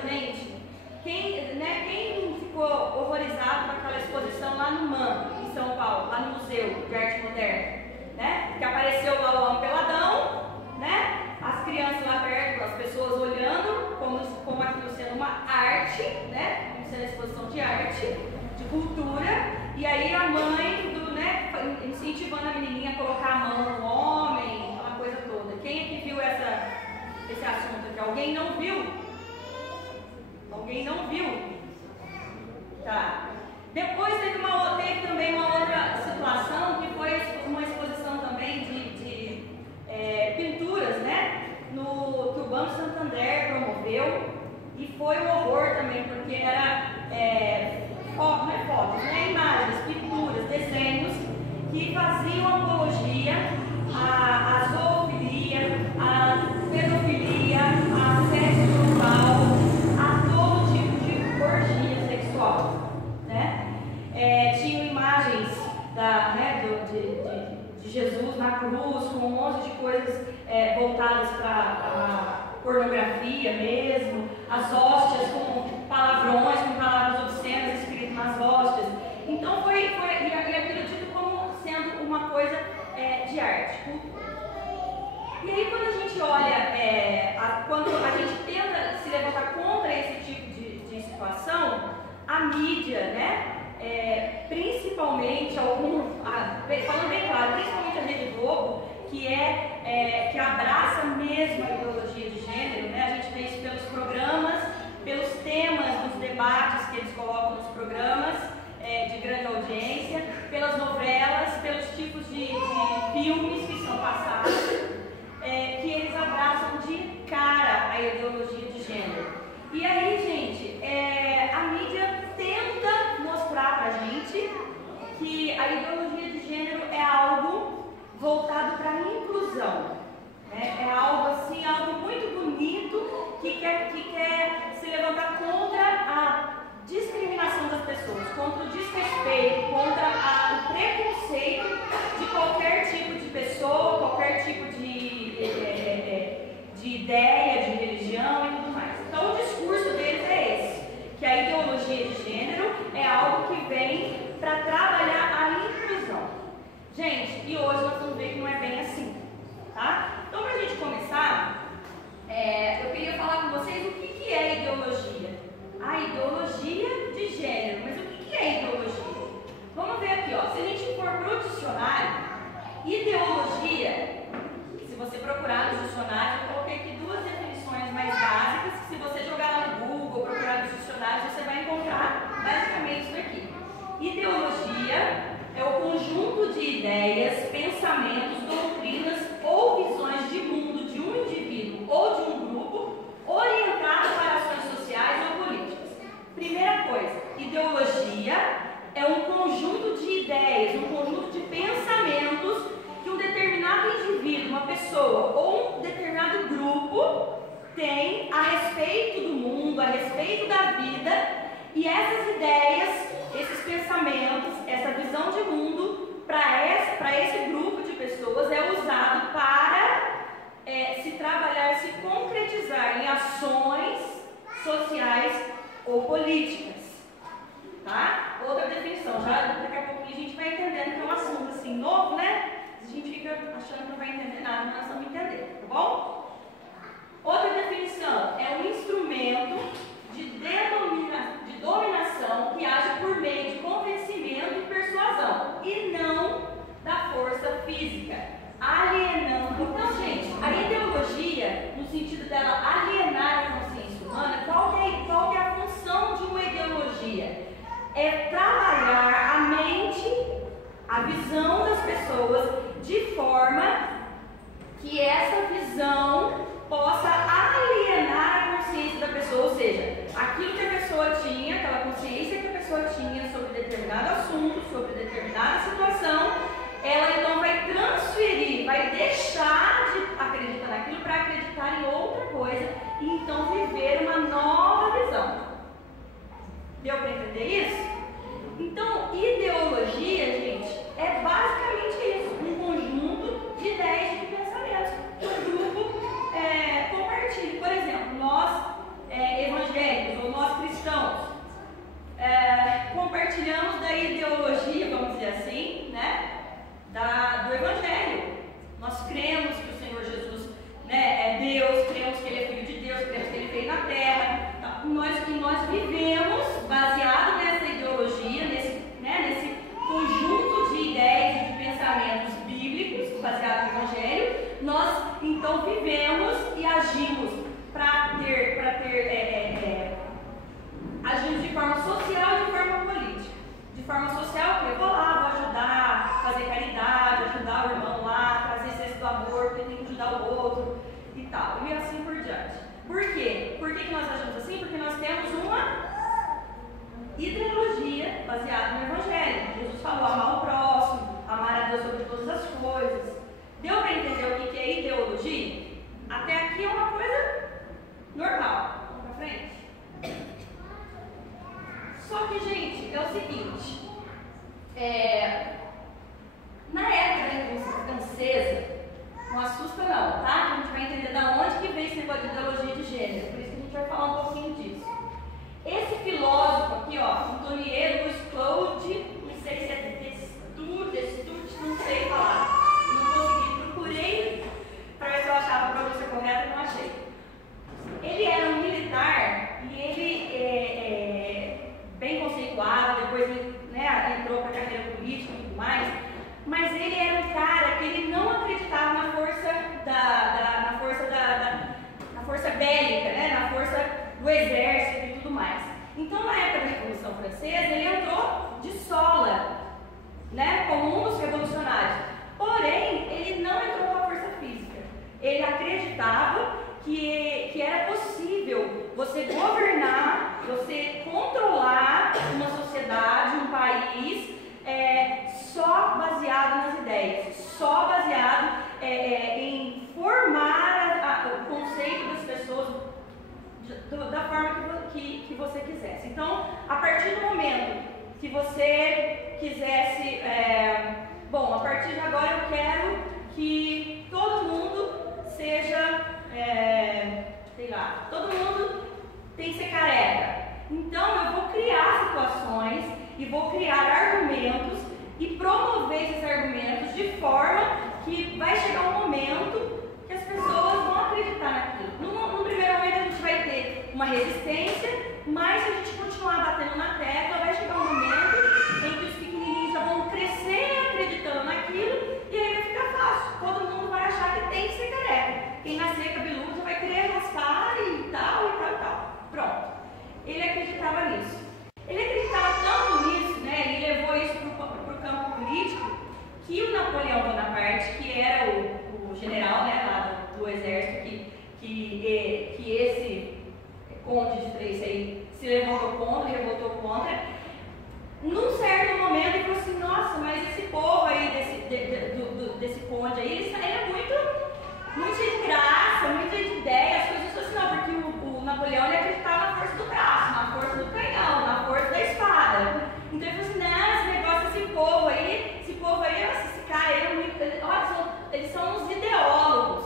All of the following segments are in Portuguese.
gente, quem ficou horrorizado com aquela exposição lá no MAM, em São Paulo, lá no Museu de Arte Moderna, né? Que apareceu lá o homem peladão, né? As crianças lá perto, as pessoas olhando, como aquilo sendo uma arte, né? Como sendo exposição de arte, de cultura, e aí a mãe, incentivando a menininha a colocar a mão no homem, aquela coisa toda. Quem é que viu esse assunto aqui? Alguém não viu? Alguém não viu? Tá. Depois teve também uma outra situação, que foi uma exposição também de pinturas, né? Que o Banco Santander promoveu, e foi um horror também, porque era fotos, né? Imagens, pinturas, desenhos que faziam apologia à zoofilia, à pedofilia, à sexo global, a todo tipo de orgia sexual, né? Tinham imagens de Jesus na cruz, com um monte de coisas voltadas para a pornografia mesmo, as hóstias com palavrões, com palavras obscenas escritas nas hóstias. Então foi aquilo dito como sendo uma coisa de arte, cultura. E aí quando a gente olha, quando a gente tenta se levantar contra esse tipo de situação, a mídia, né? Principalmente falando bem claro, principalmente a Rede Globo, que abraça mesmo a ideologia de gênero, né? A gente vê isso pelos programas, pelos temas dos debates que eles colocam nos programas de grande audiência, pelas novelas, pelos tipos de filmes que são passados, que eles abraçam de cara a ideologia de gênero. E aí, gente, a mídia tenta mostrar pra gente que a ideologia de gênero é algo voltado para a inclusão, né? É algo muito bonito que quer se levantar contra a discriminação das pessoas, contra o desrespeito, contra o preconceito de qualquer tipo de pessoa, qualquer tipo de ideia, de religião e tudo mais. Então o discurso deles é esse, que a ideologia de gênero é algo que vem para trabalhar a inclusão. Gente, e hoje nós vamos ver que não é bem assim, tá? Então, para a gente começar, eu queria falar com vocês o que é ideologia. A ideologia de gênero, mas o que é ideologia? Vamos ver aqui, ó. Se a gente for para o dicionário, ideologia, se você procurar no dicionário, eu coloquei aqui duas definições mais básicas, que se você jogar lá no Google, procurar nos dicionários, você vai encontrar basicamente isso aqui. Ideologia é o conjunto de ideias, pensamentos, doutrinas ou visões de mundo de um indivíduo ou de um grupo orientado para ações sociais ou políticas. Primeira coisa, ideologia é um conjunto de ideias, um conjunto de pensamentos que um determinado indivíduo, uma pessoa ou um determinado grupo tem a respeito do mundo, a respeito da vida, e essas ideias, esses pensamentos, essa visão de mundo, para esse grupo de pessoas é usado para se trabalhar, se concretizar em ações sociais ou políticas. Tá? Outra definição, já daqui a pouquinho a gente vai entendendo que é um assunto assim novo, né? A gente fica achando que não vai entender nada, mas nós vamos entender, tá bom? Outra definição é um instrumento de dominação que age por meio de convencimento e persuasão, e não da força física, alienando. Então, gente, a ideologia, no sentido dela alienar a consciência humana, qual que é a função de uma ideologia? É trabalhar a mente, a visão das pessoas, de forma que essa visão possa alienar a consciência da pessoa, ou seja, aquilo que a pessoa tinha, aquela consciência que a pessoa tinha sobre determinado assunto, sobre determinada situação, ela então vai transferir, vai deixar de acreditar naquilo para acreditar em outra coisa e então viver uma nova visão. Deu para entender isso? Então, ideologia, gente, é basicamente isso, um conjunto de ideias e de pensamentos que o grupo compartilha. Por exemplo, nós evangélicos, então vivemos e agimos agimos de forma social e de forma política. De forma social, eu vou lá, vou ajudar, fazer caridade, ajudar o irmão lá, trazer cesta do aborto, tem que ajudar o outro e tal, e assim por diante. Por quê? Por que nós agimos assim? Porque nós temos uma ideologia baseada no Evangelho. Jesus falou amar o próximo, amar a Deus sobre todas as coisas. Deu para entender o que é ideologia? Até aqui é uma coisa normal. Vamos para frente? Só que, gente, é o seguinte, na época da Revolução Francesa, não assusta não, tá? A gente vai entender de onde que veio esse negócio de ideologia de gênero, por isso que a gente vai falar um pouquinho disso. Esse filósofo aqui, ó, Antonier Louis Claude, não sei se é Destutt, não sei falar, não consegui, procurei para ver se eu achava a pronúncia correta, não achei. Ele era um militar e ele bem conceituado, depois ele entrou para a carreira política e tudo mais, mas ele era um cara que ele não acreditava na força na força bélica, né, na força do exército e tudo mais. Então, na época da Revolução Francesa, ele entrou de sola, né, como um dos revolucionários. Porém, ele não entrou com a força física. Ele acreditava que era possível você governar, você controlar uma sociedade, um país, só baseado nas ideias, só baseado em formar o conceito das pessoas da forma que você quisesse. Então, a partir do momento que você quisesse, a partir de agora eu quero que todo mundo seja, todo mundo tem que ser careca. Então, eu vou criar situações e vou criar argumentos e promover esses argumentos de forma que vai chegar um momento que as pessoas vão acreditar naquilo. No primeiro momento a gente vai ter uma resistência, mas se a gente continuar batendo na tecla, vai chegar um momento em que os pequenininhos já vão crescer acreditando naquilo e aí vai ficar fácil. Todo mundo vai achar que tem que ser careca. Quem nascer cabeludo vai querer raspar e tal, e tal, e tal. Pronto. Ele acreditava nisso. Ele acreditava tanto nisso, né? Ele levou isso para o campo político, que o Napoleão Bonaparte, que era o general, né, lá do exército, que esse conde de Tracy aí se levantou contra, revoltou contra, num certo momento ele falou assim: nossa, mas esse povo aí, desse conde aí, ele é muito de graça, muito de ideia, as coisas assim, não, porque o Napoleão ele acreditava na força do braço, na força do canhão, na força da espada. Então ele falou assim: não, esse negócio, esse povo aí, esse cara aí, eles são uns ideólogos.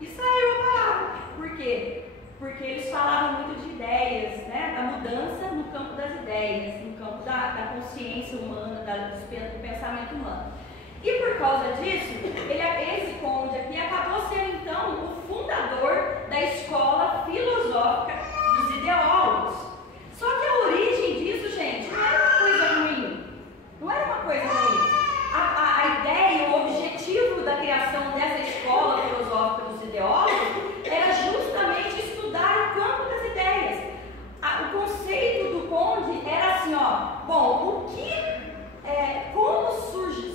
E saiu a palavra. Por quê? Porque eles falavam muito de ideias, né? Da mudança no campo das ideias, no campo da consciência humana, do pensamento humano. E por causa disso, esse conde aqui acabou sendo então o fundador da escola filosófica dos ideólogos. Só que a origem disso, gente, não era uma coisa ruim. Não era uma coisa ruim. A ideia, o objetivo da criação dessa escola filosófica dos ideólogos era justamente estudar o campo das ideias. O conceito do conde era assim, como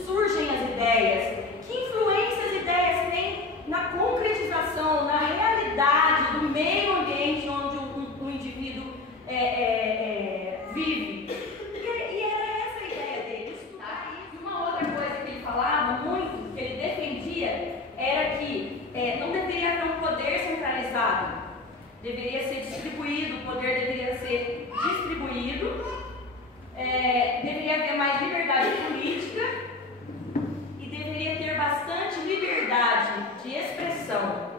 surgem as ideias, que influência as ideias têm na concretização, na realidade do meio ambiente onde o indivíduo vive. E era essa a ideia dele, estudar isso. E uma outra coisa que ele falava muito, que ele defendia, era que não deveria haver um poder centralizado, deveria ser distribuído, o poder deveria ser distribuído, deveria haver mais liberdade política e deveria ter bastante liberdade de expressão.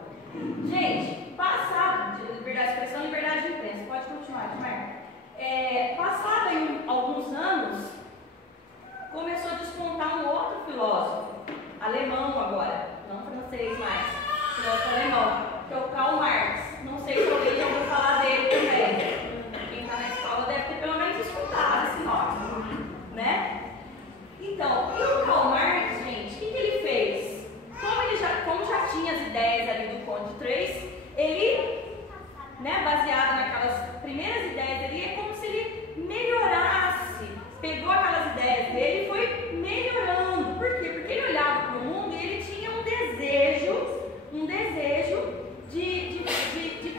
Gente, passado de liberdade de expressão, liberdade de imprensa, pode continuar, Edmar. Passado aí alguns anos, começou a despontar um outro filósofo, alemão agora, não francês mais, filósofo alemão, que é o Karl Marx. Não sei se alguém já ouviu falar dele também. Quem está na escola deve ter pelo menos escutado esse nome, né? Então, e o Karl Marx, gente, o que ele fez? Como já tinha as ideias ali Conde III, ele, né, baseado naquelas primeiras ideias dele, é como se ele melhorasse, pegou aquelas ideias dele e foi melhorando. Por quê? Porque ele olhava para o mundo e ele tinha um desejo de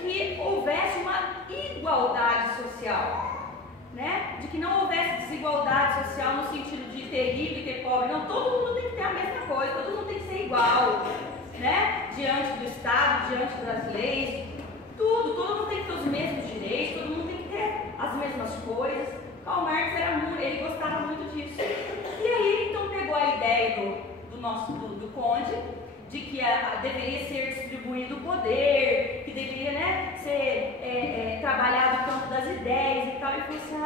que houvesse uma igualdade social, né? De que não houvesse desigualdade social no sentido de ter rico e ter pobre. Não, todo mundo tem que ter a mesma coisa, todo mundo tem que ser igual, né? Diante do Estado, diante das leis, todo mundo tem que ter os mesmos direitos, todo mundo tem que ter as mesmas coisas. Karl Marx ele gostava muito disso. E aí, então, pegou a ideia do Conde, de que deveria ser distribuído o poder, que deveria, né, ser trabalhado o campo das ideias e tal, e falou assim,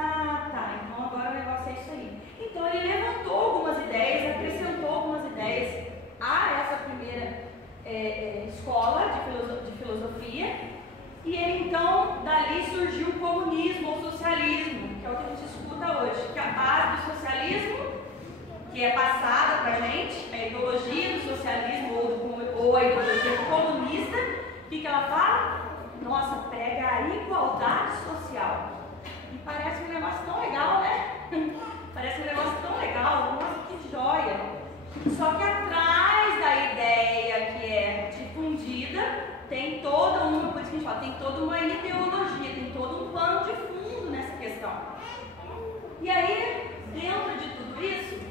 tá, então agora o negócio é isso aí. Então ele levantou algumas ideias, acrescentou algumas ideias a essa primeira escola de filosofia, e ele então, dali surgiu o comunismo ou socialismo, que é o que a gente escuta hoje, que a base do socialismo, que é passada para a gente, a ideologia do socialismo ou a ideologia comunista, o que ela fala? Nossa, prega a igualdade social. E parece um negócio tão legal, né? Parece um negócio tão legal, nossa, que joia. Só que atrás da ideia que é difundida, tem toda uma, por isso que a gente fala, tem toda uma ideologia, tem todo um pano de fundo nessa questão. E aí, dentro de tudo isso,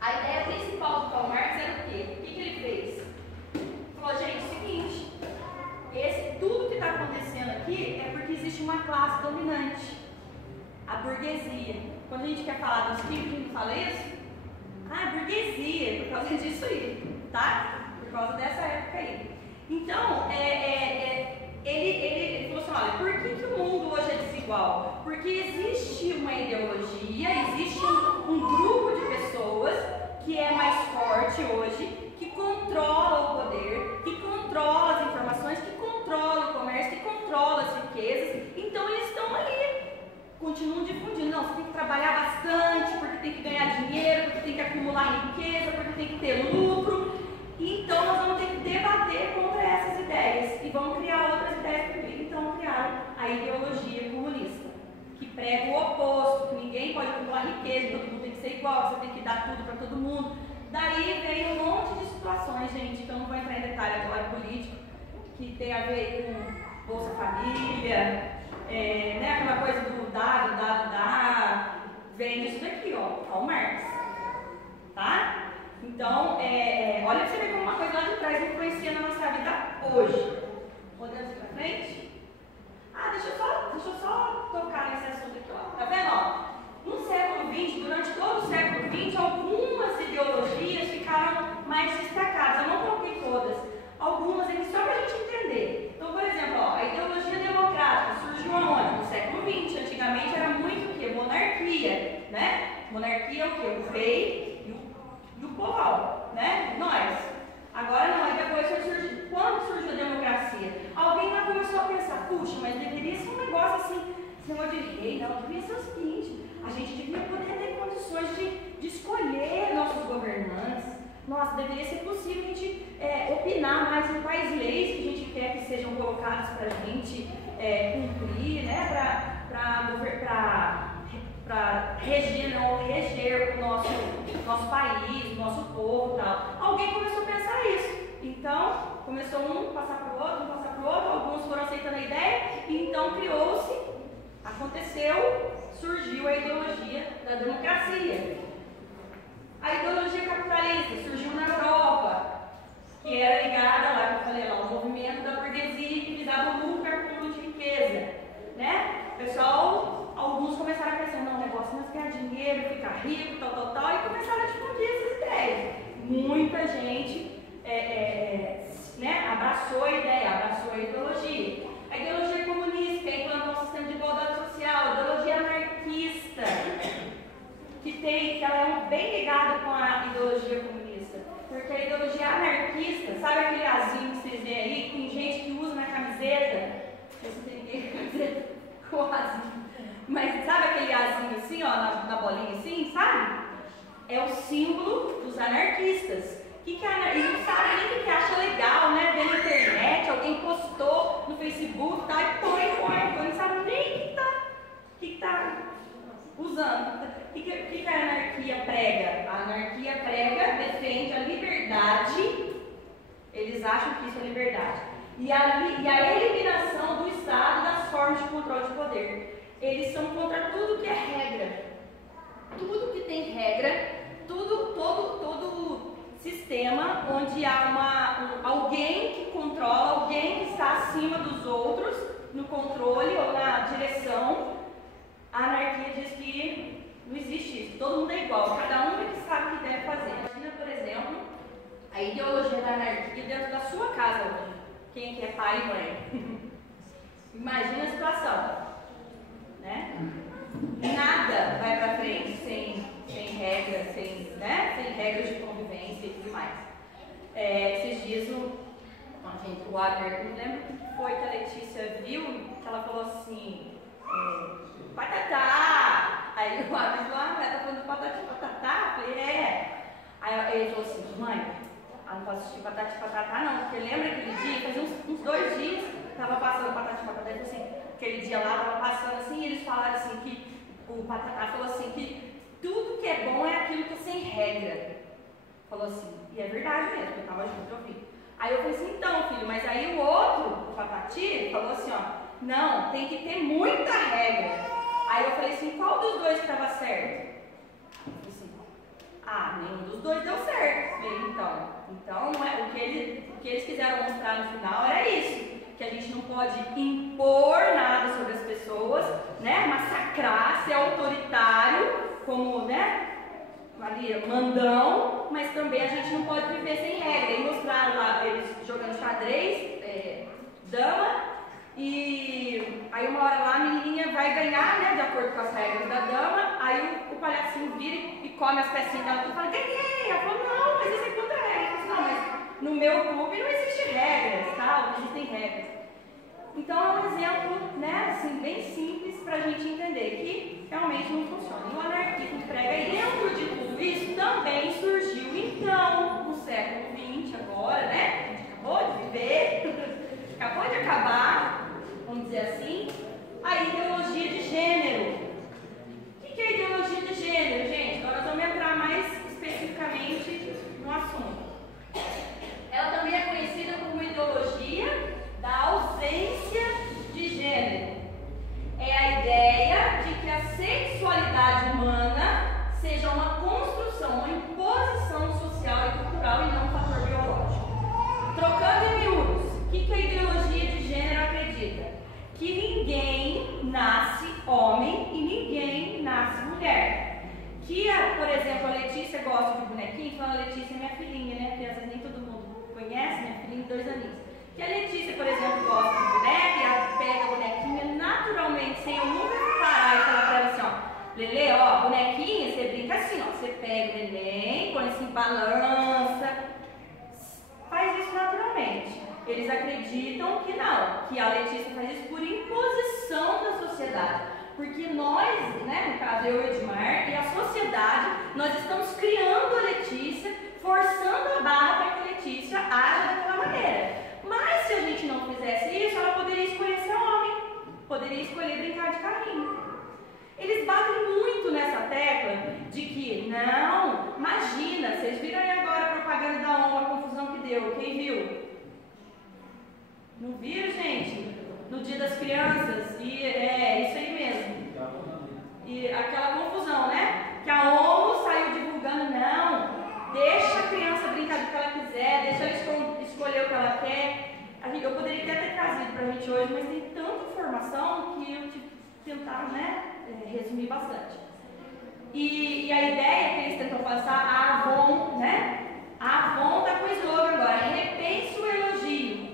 a ideia principal do Karl Marx era o quê? O que ele fez? Falou, gente, é o seguinte, tudo que está acontecendo aqui é porque existe uma classe dominante, a burguesia. Quando a gente quer falar dos ricos, a gente fala isso? Burguesia, por causa disso aí, tá? Por causa dessa época aí. Então, ele falou assim, olha, por que o mundo hoje é desigual? Porque existe uma ideologia, existe um grupo de pessoas que é mais forte hoje, que controla o poder, que controla as informações, que controla o comércio, que controla as riquezas. Então eles estão ali, continuam difundindo. Não, você tem que trabalhar bastante, porque tem que ganhar dinheiro, porque tem que acumular riqueza, porque tem que ter lucro. Então nós vamos ter que debater contra essas ideias e vamos criar outras ideias também. Então criaram a ideologia comunista, que prega o oposto, que ninguém pode acumular riqueza, todo mundo tem que ser igual, você tem que dar tudo para todo mundo. Daí veio um monte de situações, gente, que eu não vou entrar em detalhe agora político, que tem a ver com Bolsa Família, né, aquela coisa do dar, vem disso daqui, ó, Karl Marx, tá? Então, olha pra você ver como uma coisa lá de trás influencia na nossa vida hoje. Podemos ir pra frente? Deixa eu só tocar nesse assunto aqui, ó. Tá vendo, ó? No século XX, durante todo o século XX, algumas ideologias ficaram mais destacadas. Eu não coloquei todas. Algumas aqui só pra gente entender. Então, por exemplo, ó, a ideologia democrática surgiu aonde? No século XX. Antigamente era muito o quê? Monarquia, né? Monarquia é o quê? O rei e o povão, né? Nós. Agora não, aí depois surgiu. Quando surgiu a democracia? Alguém lá começou a pensar, puxa, mas deveria ser um negócio assim, esse negócio de rei, não, deveria ser o seguinte, a gente devia poder ter condições de escolher nossos governantes. Nossa, deveria ser possível a gente opinar mais em quais leis que a gente quer que sejam colocadas para a gente cumprir, né? Para reger o nosso país, o nosso povo e tal. Alguém começou a pensar isso. Então, começou um passar para o outro, alguns foram aceitando a ideia, e então surgiu a ideologia da democracia. A ideologia capitalista surgiu na Europa, que era ligada lá, que eu falei lá, ao movimento da burguesia que visava o lucro e acúmulo de riqueza, né? O pessoal, alguns começaram a pensar, não, o negócio é ganhar dinheiro, ficar rico, tal, e começaram a difundir essas ideias. Muita gente né, abraçou a ideia, abraçou a ideologia. A ideologia comunista, que implantou um sistema de igualdade social, a ideologia anarquista, que ela é bem ligada com a ideologia comunista. Porque a ideologia anarquista, sabe aquele azinho que vocês veem aí, que tem gente que usa na camiseta? Não sei se tem ninguém com camiseta com azinho. Mas sabe aquele azinho assim, ó, na bolinha assim, sabe? É o símbolo dos anarquistas. Eles não sabem nem o que acha legal, né? Ver na internet, acham que isso é liberdade. E a eliminação do Estado das formas de controle de poder. Eles são contra tudo que é regra. Tudo que tem regra, todo sistema onde há alguém que controla, alguém que está acima dos outros, no controle ou na direção. A anarquia diz que não existe isso, todo mundo é igual, cada um é que sabe o que deve fazer. Imagina, por exemplo, a ideologia da anarquia dentro da sua casa hoje. Quem que é pai e mãe? Imagina a situação, né? Nada vai para frente sem regras, sem regras de convivência e tudo mais. Esses dias o Abner, não lembro o que foi que a Letícia viu, que ela falou assim, patatá. Aí o Abner falou, ela tá falando patati patatá? Eu falei, Aí ele falou assim, mãe, não posso assistir patati patatá não, porque lembra aquele dia, fazia uns 2 dias, tava passando patati patatá, e assim, aquele dia lá, tava passando assim, e eles falaram assim, que o patatá falou assim, que tudo que é bom é aquilo que é sem regra. Falou assim, e é verdade mesmo, eu tava junto, eu vi. Aí eu falei assim, então filho, mas aí o outro, o patati, falou assim, não, tem que ter muita regra. Aí eu falei assim, qual dos dois que estava certo? Eu falei assim, nenhum dos dois deu certo. Eu falei, então não é, o que eles quiseram mostrar no final era isso, que a gente não pode impor nada sobre as pessoas, né, massacrar, ser autoritário, como, né, ali, mandão, mas também a gente não pode viver sem regra. E mostraram lá eles jogando xadrez, dama, e aí uma hora lá a menininha vai ganhar, né, de acordo com as regras da dama, aí o palhacinho vira e come as pecinhas dela e fala, ganhei! Ela falou, não, mas isso é contra a regra. Não, mas no meu clube não existe regras, tá? Não existem regras. Então é um exemplo, né, assim, bem simples para a gente entender que realmente não funciona. E o anarquismo prega isso. Dentro de tudo isso também surgiu, então, no século XX, agora, né? A gente acabou de viver, acabou de acabar, vamos dizer assim, a ideologia de gênero. O que é ideologia de gênero, gente? Agora nós vamos entrar mais especificamente no assunto. Ela também é conhecida como ideologia da ausência de gênero. É a ideia de que a sexualidade humana seja uma construção, uma imposição social e cultural e não um fator biológico. Trocando em miúdos, o que a ideologia de gênero acredita? Que ninguém nasce homem e ninguém nasce mulher. Que, por exemplo, a Letícia gosta de bonequinho, então a Letícia é minha filhinha, né? Porque às vezes nem todo mundo conhece, minha filhinha de 2 aninhos. Que a Letícia, por exemplo, gosta de boneca e ela pega a bonequinha naturalmente, sem eu nunca parar e falar pra ela assim, Lelê, bonequinha, você brinca assim, você pega o neném, põe assim, balança, faz isso naturalmente. Eles acreditam que não, que a Letícia faz isso por imposição da sociedade. Porque nós, né, no caso eu e o Edmar, e a sociedade, nós estamos criando a Letícia, forçando a barra para que a Letícia haja daquela maneira. Mas se a gente não fizesse isso, ela poderia escolher ser homem, poderia escolher brincar de carrinho. Eles batem muito nessa tecla de que, não, imagina, vocês viram aí agora a propaganda da ONU, a confusão que deu, quem viu? Não viram, gente? No Dia das Crianças, e isso aí mesmo. E aquela confusão, né? Que a ONU saiu divulgando, não, deixa a criança brincar do que ela quiser, deixa ela escolher o que ela quer. Eu poderia até ter trazido pra gente hoje, mas tem tanta informação que eu tive que tentar, né, resumir bastante. E a ideia que eles tentam passar, a Avon, né? A Avon tá com o slogan agora, repense o elogio.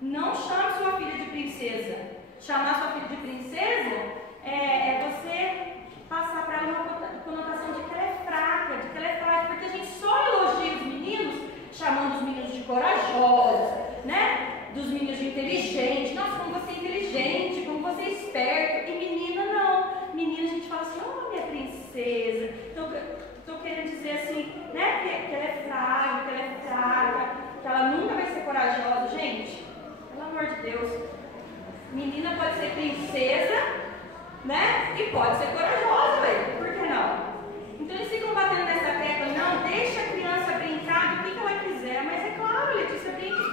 Não chame sua filha de princesa. Chamar sua filha de princesa é você passar para ela uma conotação de que ela é fraca, de que ela é frágil, porque a gente só elogia os meninos, chamando os meninos de corajosos, né? Dos meninos de inteligente. Nossa, como você é inteligente, como você é esperto. E menina não. Menina a gente fala assim, minha princesa. Então, estou querendo dizer assim, né? Que ela é frágil, que ela é fraca, que ela nunca vai ser corajosa. Gente, pelo amor de Deus, menina pode ser princesa, né? E pode ser corajosa, velho. Por que não? Então eles ficam batendo nessa tecla, não, deixa a criança brincar do que ela quiser, mas é claro, Letícia, brinca de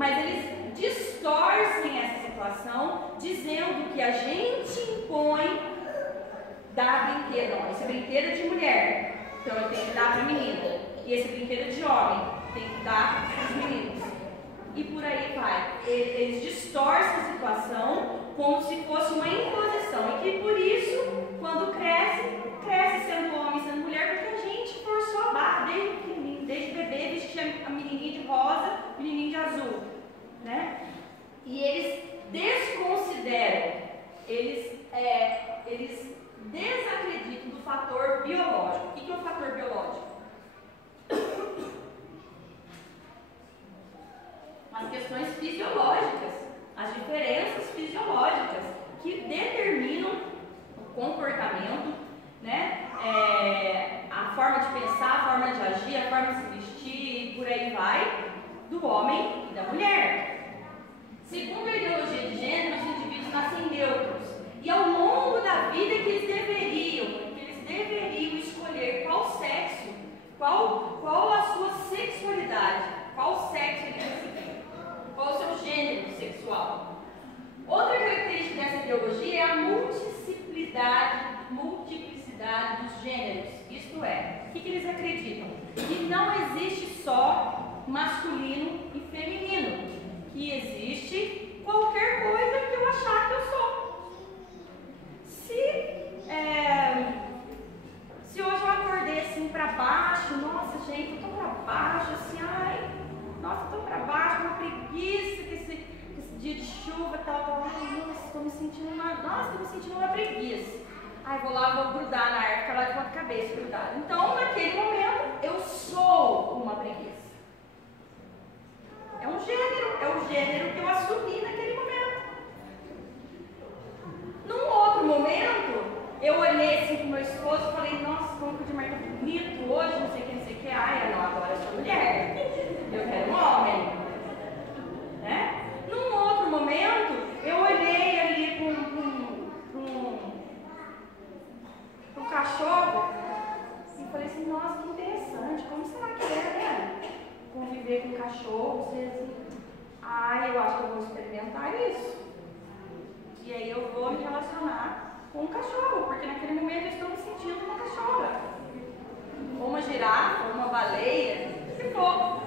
mas eles distorcem essa situação, dizendo que a gente impõe dar brinquedo. Não, esse brinquedo é de mulher, então eu tenho que dar para a menina. E esse brinquedo é de homem, tem que dar para os meninos. E por aí vai. Eles distorcem a situação como se fosse uma imposição. E que por isso, quando cresce sendo homem, sendo mulher, porque a gente forçou a barra desde pequenininho, desde bebê, vestia a menininha de rosa, menininho de azul, né? E eles desconsideram, eles desacreditam do fator biológico. O que é o fator biológico? As questões fisiológicas, as diferenças fisiológicas que determinam o comportamento, né? A forma de pensar, a forma de agir, a forma de se vestir e por aí vai, do homem e da mulher. Segundo a ideologia de gênero, os indivíduos nascem neutros e ao longo da vida que eles deveriam escolher qual sexo, qual a sua sexualidade, qual sexo ele quer seguir, qual o seu gênero sexual. Outra característica dessa ideologia é a multiplicidade dos gêneros, isto é, o que eles acreditam? Que não existe só masculino e feminino, que existe qualquer coisa que eu achar que eu sou. Se hoje eu acordei assim pra baixo, nossa gente, eu tô pra baixo, assim, ai, nossa, eu tô pra baixo, uma preguiça, que esse dia de chuva e tal, ai, nossa, tô me sentindo uma preguiça. Ai, vou lá, vou grudar na árvore, ficar lá de ponta cabeça grudada. Então, naquele momento, eu sou uma preguiça. É um gênero que eu assumi naquele momento. Num outro momento, eu olhei assim pro meu esposo e falei, nossa, como que o Edmar tá bonito hoje, não sei o que. Ai, não, agora eu sou mulher. Eu quero um homem. Né? Num outro momento, eu olhei ali para um cachorro e falei assim, nossa, que interessante, como será que é, né? Conviver com um cachorro, ser assim, eu acho que eu vou experimentar isso. E aí eu vou me relacionar com um cachorro, porque naquele momento eu estou me sentindo uma cachorra. Ou uma girafa, ou uma baleia, se for.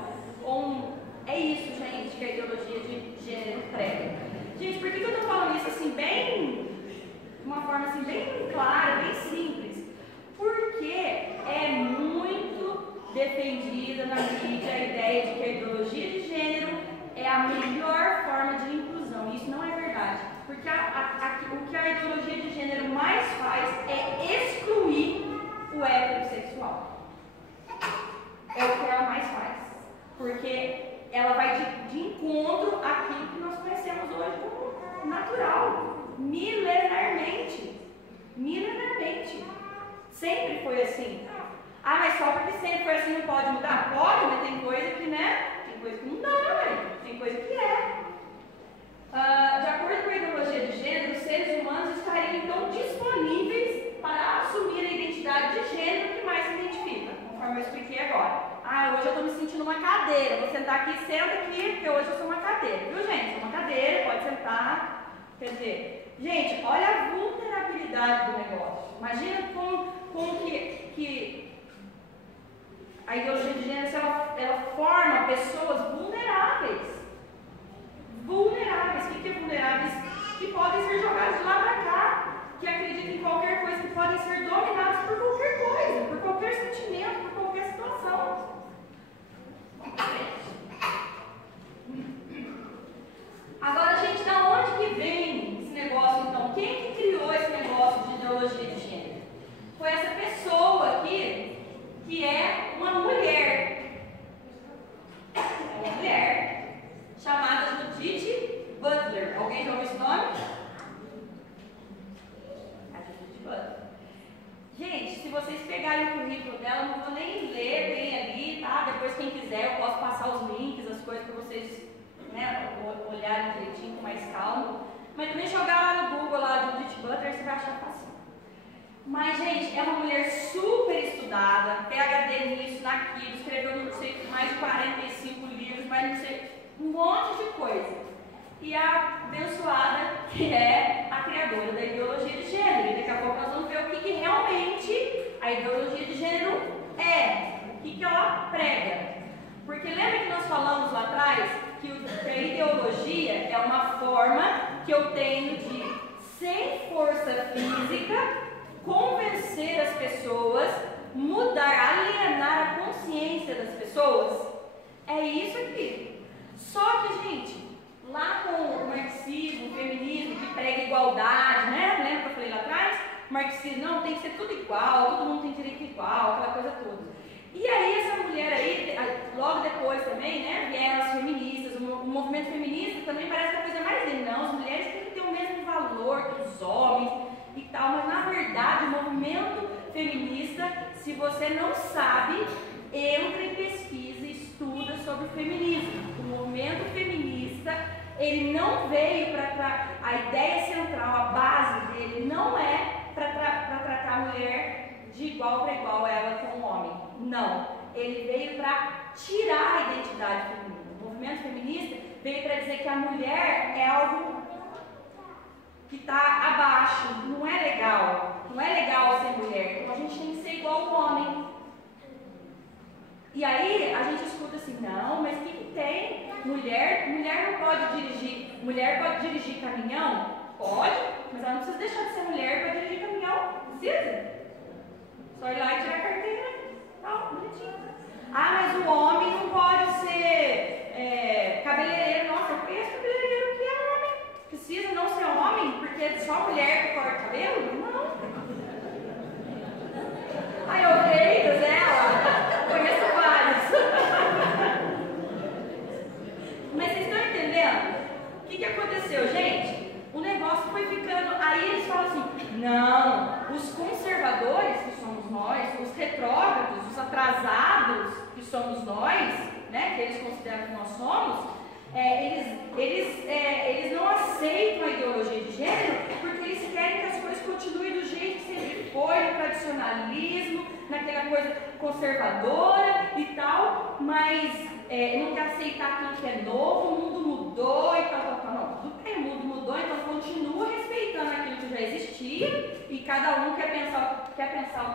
É isso, gente, que a ideologia de gênero prega. Gente, por que eu estou falando isso assim, de uma forma assim, bem clara, bem simples? Porque é muito defendida na mídia a ideia de que a ideologia de gênero é a melhor forma de inclusão. Isso não é verdade. Porque o que a ideologia de gênero mais faz é excluir o heterossexual. É o que ela mais faz. Porque ela vai de encontro àquilo que nós conhecemos hoje como natural, milenarmente. Sempre foi assim. Mas só porque sempre foi assim não pode mudar? Pode, mas tem coisa que, né? Tem coisa que não dá, tem coisa que é. De acordo com a ideologia de gênero, os seres humanos estariam então disponíveis para assumir a identidade de gênero que mais se identifica, conforme eu expliquei agora. Hoje eu estou me sentindo uma cadeira, vou sentar aqui, senta aqui, porque hoje eu sou uma cadeira, viu gente? Sou uma cadeira, pode sentar. Quer dizer, gente, olha a vulnerabilidade do negócio. Imagina como que a ideologia de gênero, ela forma pessoas vulneráveis. Vulneráveis, o que é vulneráveis? Que podem ser jogados de lá para cá, que acreditam em qualquer coisa, que podem ser dominados por qualquer coisa, por qualquer sentimento, por qualquer situação. Agora, gente, da onde que vem esse negócio então? Quem que criou esse negócio de ideologia de gênero? Foi essa pessoa aqui, que é uma mulher. É uma mulher chamada Judith Butler. Alguém já ouviu esse nome? A Judith Butler. Gente, se vocês pegarem o currículo dela, não vou nem ler bem ali, tá? Depois, quem quiser, eu posso passar os links, as coisas para vocês, né, olharem direitinho, com mais calma. Mas também jogar lá no Google, lá, Judith Butler, você vai achar fácil. Mas, gente, é uma mulher super estudada, PhD nisso, naquilo, escreveu, não sei, mais de 45 livros, mas não sei um monte de coisa. E a abençoada, que é a criadora da ideologia de gênero. E daqui a pouco nós vamos ver o que realmente a ideologia de gênero é, o que ela prega. Porque lembra que nós falamos lá atrás que a ideologia é uma forma que eu tenho de, sem força física, convencer as pessoas, mudar, alienar a consciência das pessoas? É isso aqui. Só que, gente, lá com o marxismo, o feminismo, que prega igualdade, né? Lembra que eu falei lá atrás? O marxismo, não, tem que ser tudo igual, todo mundo tem direito igual, aquela coisa toda. E aí essa mulher aí, logo depois também, né, vieram as feministas, o movimento feminista também parece que a coisa mais linda, não, as mulheres têm que ter o mesmo valor que os homens e tal, mas na verdade o movimento feminista, se você não sabe, entra e pesquisa e estuda sobre o feminismo. O movimento feminista, ele não veio para a ideia central, a base dele não é para tratar a mulher de igual para igual ela com o homem. Não. Ele veio para tirar a identidade feminina. O movimento feminista veio para dizer que a mulher é algo que está abaixo, não é legal. Não é legal ser mulher. Então a gente tem que ser igual ao homem. E aí a gente escuta assim, não, mas o que tem? Mulher não pode dirigir. Mulher pode dirigir caminhão? Pode, mas ela não precisa deixar de ser mulher para dirigir caminhão. Precisa. Só ir lá e tirar a carteira. Tá, bonitinho. Ah, mas o homem não pode ser cabeleireiro. Nossa, eu conheço cabeleireiro que é homem. Precisa não ser homem porque só mulher que corta cabelo? Não. Ai, eu vejo, né? Conheço vários. Mas vocês estão entendendo? O que aconteceu, gente? O negócio foi ficando. Aí eles falam assim: não, os conservadores, que somos nós, os retrógrados, os atrasados, que somos nós, né, que eles consideram que nós somos, eles não aceitam a ideologia de gênero porque eles querem que as coisas continuem do jeito que sempre foi, no tradicionalismo, naquela coisa conservadora e tal, mas não quer aceitar aquilo que é novo, o mundo mudou e tal. Não, tudo bem, o mundo mudou, então continua respeitando aquilo que já existia e cada um quer pensar o que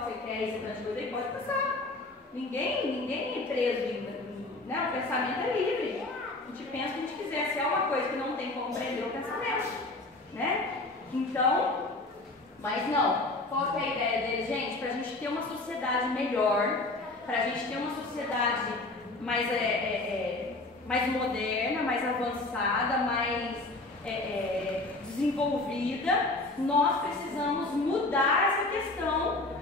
você quer, esse tanto de coisa aí, pode pensar. Ninguém é preso, né? O pensamento é livre. A gente pensa o que a gente quiser, se é uma coisa que não tem como prender o pensamento, né? Então, mas não. Qual que é a ideia dele, gente? Para a gente ter uma sociedade melhor, para a gente ter uma sociedade mais moderna, mais avançada, mais desenvolvida, nós precisamos mudar essa questão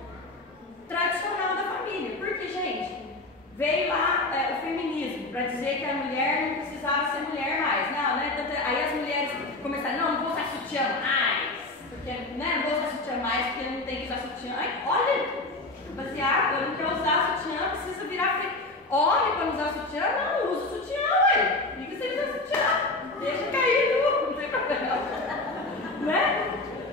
tradicional da família. Porque, gente, veio lá o feminismo para dizer que a mulher não precisava ser mulher mais. Não, né? Aí as mulheres começaram, não vou usar sutiã mais, porque, né, não vou usar sutiã mais porque não tem que usar sutiã. Ai, olha, você, eu não quero usar sutiã, precisa virar homem para não usar sutiã? Não, usa sutiã, ué. Por que você usa sutiã? Deixa cair, não tem problema. Né?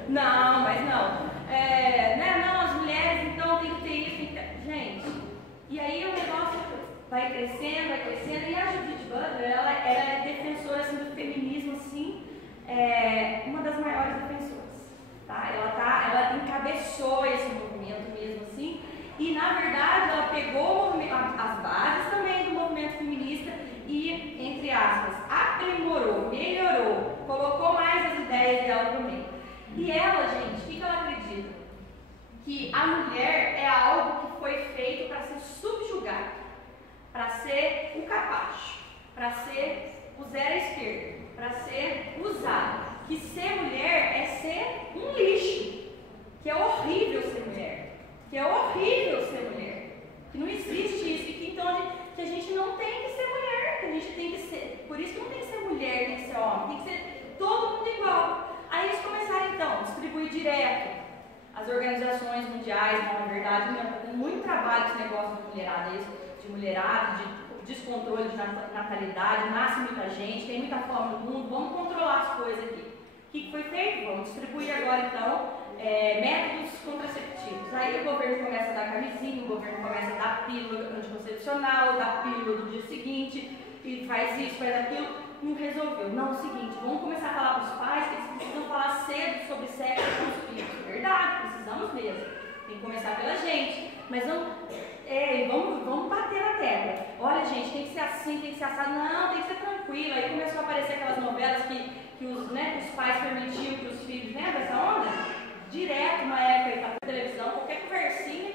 Não, mas não. Né? Não, as mulheres então tem que ter isso, tem que ter... Gente, e aí o negócio vai crescendo, e a Judith Butler, ela é defensora assim, do feminismo, assim, uma das maiores defensoras, tá? Ela encabeçou esse movimento mesmo, assim, e na verdade ela pegou as bases também do movimento feminista e, entre aspas, aprimorou, melhorou, colocou mais as ideias dela também. E ela, gente, o que ela acredita? Que a mulher é algo que foi feito para ser subjugado, para ser o capacho, para ser o zero à esquerda, para ser usado. Que ser mulher é ser um lixo, que é horrível ser mulher, que é horrível ser mulher, que não existe isso, e que então que a gente não tem que ser mulher, que a gente tem que ser, por isso que não tem que ser mulher, tem que ser homem, tem que ser todo mundo igual. Aí eles começaram então a distribuir direto. As organizações mundiais, na verdade, tem muito trabalho esse negócio de mulherada, de descontrole de natalidade, nasce muita gente, tem muita fome no mundo, vamos controlar as coisas aqui. O que foi feito? Vamos distribuir agora então métodos contraceptivos. Aí o governo começa a dar camisinha, o governo começa a dar pílula anticoncepcional, dar pílula do dia seguinte, e faz isso, faz aquilo, não resolveu. Não, é o seguinte, vamos começar a falar para os pais que eles precisam falar cedo sobre sexo com os filhos. Verdade, precisamos mesmo. Tem que começar pela gente. Mas vamos bater na tecla. Olha, gente, tem que ser assim, tem que ser assado. Não, tem que ser tranquilo. Aí começou a aparecer aquelas novelas que os pais permitiam que os filhos, lembra dessa onda? Direto na época, na televisão, qualquer conversinha,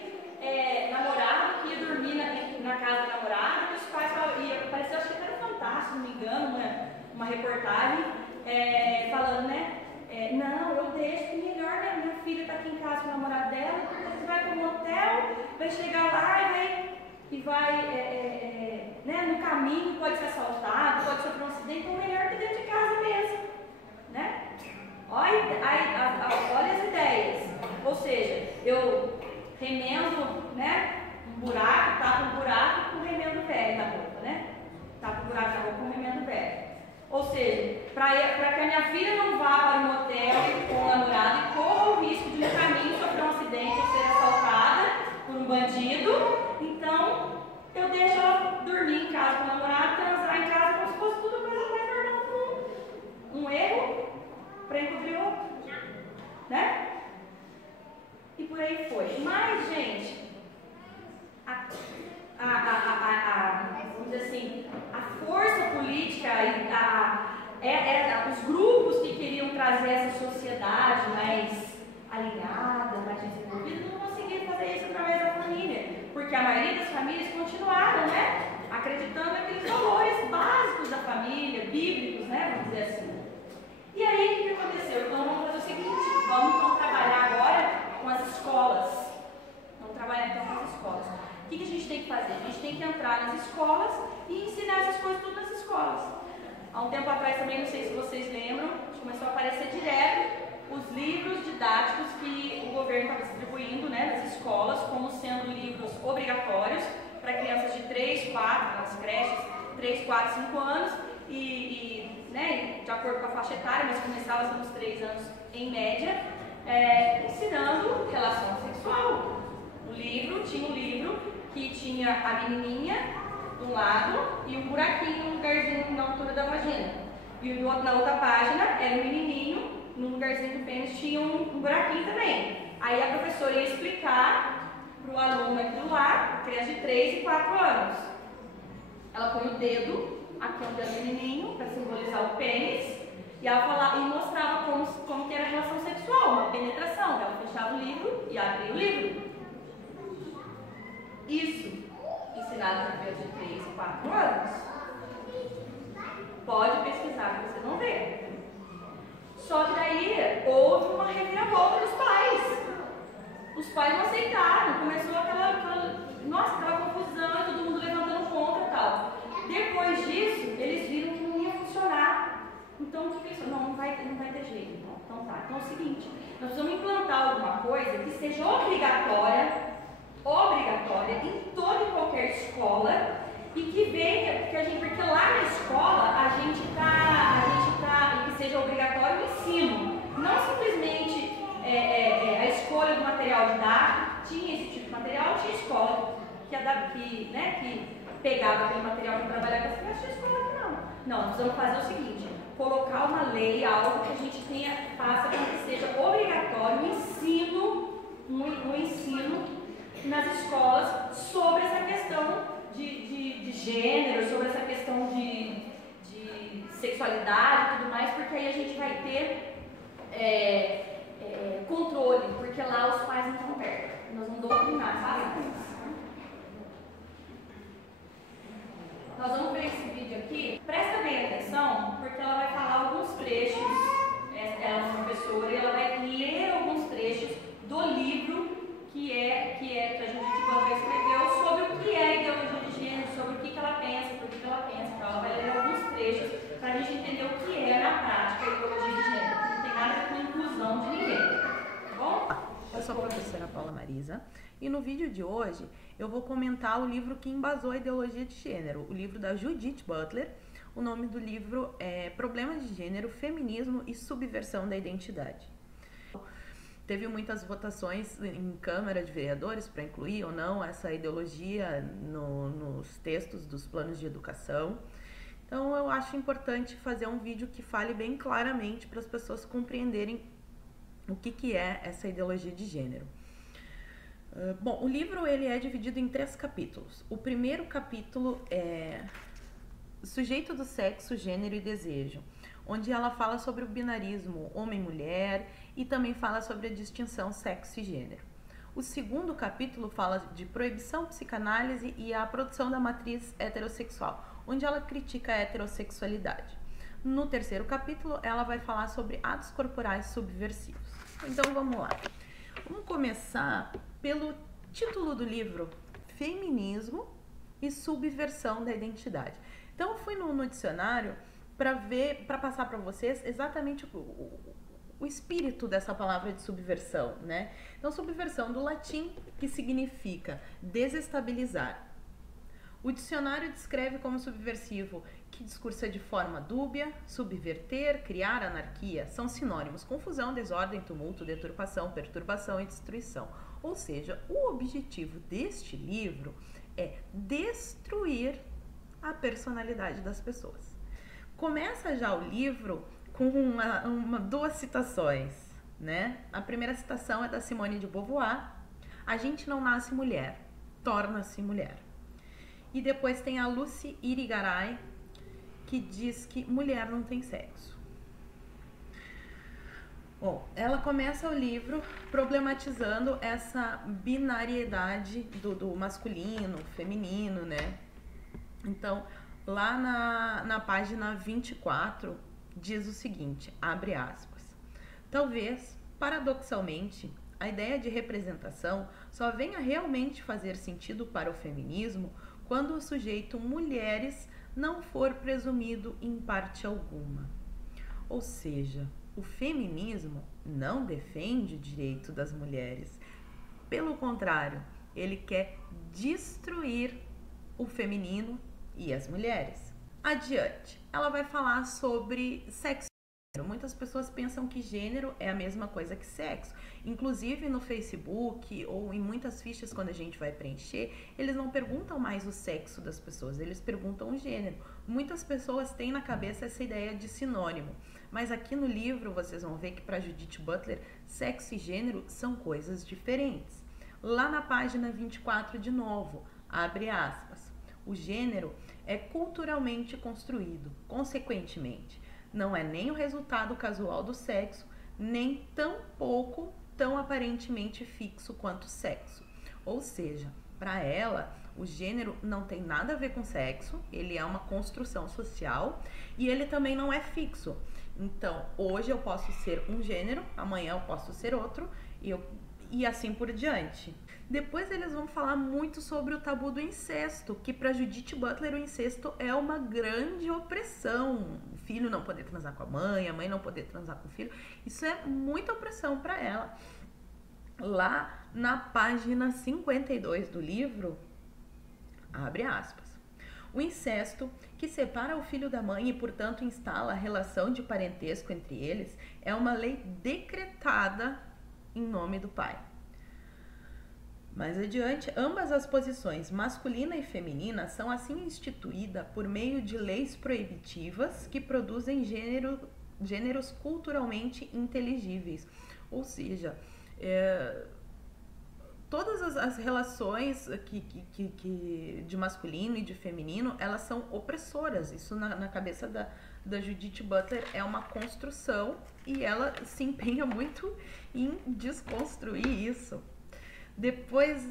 namorado que ia dormir na casa da namorada, e os pais apareceu, acho que era Fantástico, se não me engano, uma reportagem falando, né? Não, eu deixo, que melhor, né? Minha filha está aqui em casa com o namorado dela, você vai para um hotel, vai chegar lá e vai né, no caminho pode ser assaltado, pode sofrer um acidente, então melhor que dentro de casa mesmo, né? Olha as ideias, ou seja, eu remendo, né, um buraco, tapo um buraco com remendo velho na roupa, né? Tapo um buraco na roupa com remendo velho. Ou seja, para que a minha filha não vá para um hotel com o namorado e corra o risco de no caminho sofrer um acidente ou ser assaltada por um bandido, então eu deixo ela dormir em casa com o namorado, transar em casa como se fosse tudo coisa mais normal do mundo. Um erro para encobrir o outro, né? E por aí foi. Mas, gente, vamos dizer assim, a força política e os grupos que queriam trazer essa sociedade mais alinhada, mais desenvolvida, não conseguiram fazer isso através da família, porque a maioria das famílias continuaram, né, acreditando naqueles valores básicos da família, bíblicos, né, vamos dizer assim. E aí, o que aconteceu? Então, vamos fazer o seguinte, vamos então trabalhar agora com as escolas. Vamos trabalhar então com as escolas. O que a gente tem que fazer? A gente tem que entrar nas escolas e ensinar essas coisas tudo nas escolas. Há um tempo atrás também, não sei se vocês lembram, começou a aparecer direto os livros didáticos que o governo estava distribuindo, né, nas escolas, como sendo livros obrigatórios para crianças de 3, 4, nas creches, 3, 4, 5 anos, né, de acordo com a faixa etária, mas começava nos 3 anos em média, ensinando relação sexual. Tinha um livro que tinha a menininha de um lado e um buraquinho, um lugarzinho na altura da vagina. E na outra página era o menininho, no lugarzinho do pênis tinha um buraquinho também. Aí a professora ia explicar para o aluno aqui do lado, criança de 3 e 4 anos. Ela põe o dedo aqui onde é o menininho, para simbolizar o pênis, e ela mostrava como que era a relação sexual, uma penetração. Ela fechava o livro e abria o livro. Isso, ensinado para crianças de 3 e 4 anos. Pode pesquisar que você não vê. Só que daí houve uma reviravolta dos pais. Os pais não aceitaram, começou aquela confusão, todo mundo levantando contra e tal. Depois disso, eles viram que não ia funcionar. Então o que eles falaram? Não vai ter jeito. Então tá. Então é o seguinte, nós precisamos implantar alguma coisa que seja obrigatória em toda e qualquer escola e que venha, porque lá na escola a gente e que seja obrigatório o ensino, não simplesmente a escolha do material didático. Tinha esse tipo de material, tinha escola que pegava aquele material para trabalhar com as crianças, tinha escola que não. Não, nós vamos fazer o seguinte, colocar uma lei, algo que a gente faça com que seja obrigatório o ensino nas escolas sobre essa questão de gênero, sobre essa questão de sexualidade e tudo mais, porque aí a gente vai ter controle, porque lá os pais não estão perto. Nós vamos doutrinar, sabe? Nós vamos ver esse vídeo aqui. Presta bem atenção, porque ela vai falar alguns trechos. Ela é uma professora e ela vai ler alguns trechos do livro que a Judith Butler escreveu sobre o que é ideologia de gênero, sobre o que ela pensa, por que ela pensa. Então ela vai ler alguns trechos para a gente entender o que é na prática a ideologia de gênero. Não tem nada a ver com a inclusão de ninguém. Tá bom? Eu sou a professora Paula Marisa e no vídeo de hoje eu vou comentar o livro que embasou a ideologia de gênero, o livro da Judith Butler. O nome do livro é Problemas de Gênero, Feminismo e Subversão da Identidade. Teve muitas votações em Câmara de Vereadores para incluir ou não essa ideologia nos textos dos planos de educação. Então eu acho importante fazer um vídeo que fale bem claramente para as pessoas compreenderem o que é essa ideologia de gênero. Bom, o livro ele é dividido em 3 capítulos. O primeiro capítulo é Sujeito do Sexo, Gênero e Desejo, onde ela fala sobre o binarismo homem-mulher e também fala sobre a distinção sexo e gênero. O segundo capítulo fala de proibição, psicanálise e a produção da matriz heterossexual, onde ela critica a heterossexualidade. No terceiro capítulo, ela vai falar sobre atos corporais subversivos. Então vamos lá. Vamos começar pelo título do livro, Feminismo e Subversão da Identidade. Então eu fui no dicionário para passar para vocês exatamente o espírito dessa palavra de subversão, né? Então, subversão do latim, que significa desestabilizar. O dicionário descreve como subversivo que discursa de forma dúbia, subverter, criar anarquia. São sinônimos: confusão, desordem, tumulto, deturpação, perturbação e destruição. Ou seja, o objetivo deste livro é destruir a personalidade das pessoas. Começa já o livro com duas citações, né? A primeira citação é da Simone de Beauvoir: a gente não nasce mulher, torna-se mulher. E depois tem a Lucy Irigaray, que diz que mulher não tem sexo. Bom, ela começa o livro problematizando essa binariedade do masculino, feminino, né? Então, lá na página 24, diz o seguinte, abre aspas: talvez, paradoxalmente, a ideia de representação só venha realmente fazer sentido para o feminismo quando o sujeito mulheres não for presumido em parte alguma. Ou seja, o feminismo não defende o direito das mulheres. Pelo contrário, ele quer destruir o feminino e as mulheres. Adiante, ela vai falar sobre sexo e gênero. Muitas pessoas pensam que gênero é a mesma coisa que sexo. Inclusive no Facebook ou em muitas fichas, quando a gente vai preencher, eles não perguntam mais o sexo das pessoas, eles perguntam o gênero. Muitas pessoas têm na cabeça essa ideia de sinônimo, mas aqui no livro vocês vão ver que para Judith Butler, sexo e gênero são coisas diferentes. Lá na página 24 de novo, abre aspas: o gênero é culturalmente construído, consequentemente, não é nem o resultado casual do sexo, nem tampouco tão aparentemente fixo quanto o sexo. Ou seja, para ela, o gênero não tem nada a ver com sexo, ele é uma construção social e ele também não é fixo. Então, hoje eu posso ser um gênero, amanhã eu posso ser outro e assim por diante. Depois eles vão falar muito sobre o tabu do incesto, que para Judith Butler o incesto é uma grande opressão. O filho não poder transar com a mãe não poder transar com o filho, isso é muita opressão para ela. Lá na página 52 do livro, abre aspas: o incesto, que separa o filho da mãe e, portanto, instala a relação de parentesco entre eles, é uma lei decretada em nome do pai. Mais adiante, ambas as posições, masculina e feminina, são assim instituídas por meio de leis proibitivas que produzem gêneros culturalmente inteligíveis. Ou seja, todas as relações de masculino e de feminino, elas são opressoras. Isso na cabeça da Judith Butler é uma construção e ela se empenha muito em desconstruir isso. Depois,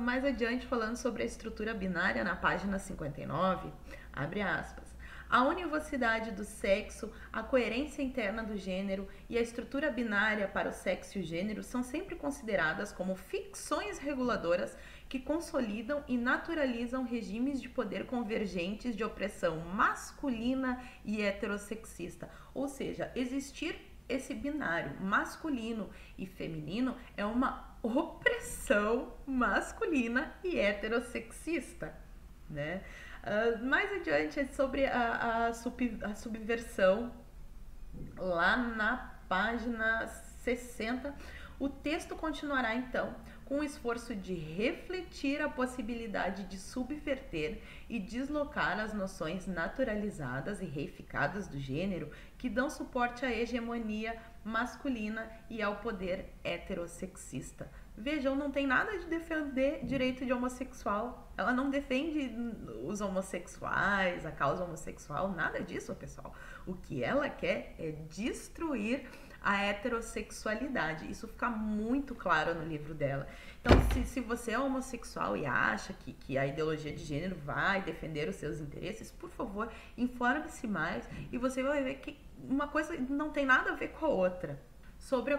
mais adiante, falando sobre a estrutura binária, na página 59, abre aspas: a univocidade do sexo, a coerência interna do gênero e a estrutura binária para o sexo e o gênero são sempre consideradas como ficções reguladoras que consolidam e naturalizam regimes de poder convergentes de opressão masculina e heterossexista. Ou seja, existir esse binário masculino e feminino é uma opressão masculina e heterossexista, né? Mais adiante é sobre a subversão, lá na página 60, o texto continuará então com o esforço de refletir a possibilidade de subverter e deslocar as noções naturalizadas e reificadas do gênero que dão suporte à hegemonia masculina e ao poder heterossexista. Vejam, não tem nada de defender direito de homossexual. Ela não defende os homossexuais, a causa homossexual, nada disso, pessoal. O que ela quer é destruir a heterossexualidade. Isso fica muito claro no livro dela. Então, se você é homossexual e acha que a ideologia de gênero vai defender os seus interesses, por favor, informe-se mais e você vai ver que uma coisa não tem nada a ver com a outra. Sobre a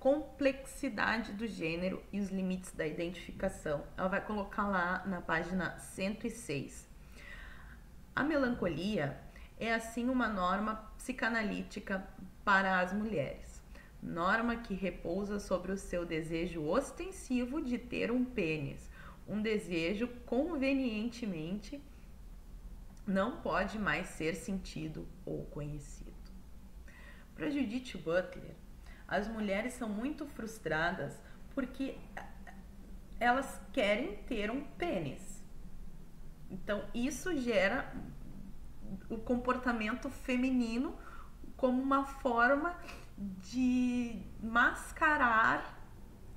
complexidade do gênero e os limites da identificação, ela vai colocar lá na página 106. A melancolia é assim uma norma psicanalítica para as mulheres, norma que repousa sobre o seu desejo ostensivo de ter um pênis, um desejo convenientemente não pode mais ser sentido ou conhecido. Para Judith Butler, as mulheres são muito frustradas porque elas querem ter um pênis. Então, isso gera o comportamento feminino como uma forma de mascarar,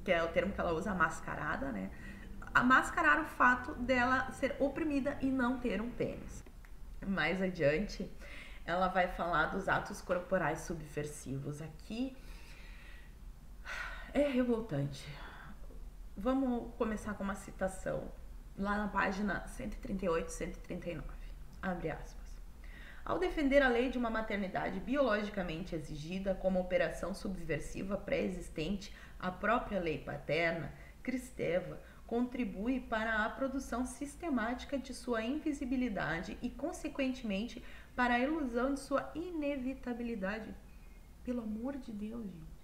que é o termo que ela usa, mascarada, né? A mascarar o fato dela ser oprimida e não ter um pênis. Mais adiante, ela vai falar dos atos corporais subversivos. Aqui é revoltante. Vamos começar com uma citação lá na página 138, 139. Abre aspas. Ao defender a lei de uma maternidade biologicamente exigida como operação subversiva pré-existente à própria lei paterna, Kristeva contribui para a produção sistemática de sua invisibilidade e, consequentemente, para a ilusão de sua inevitabilidade. Pelo amor de Deus, gente.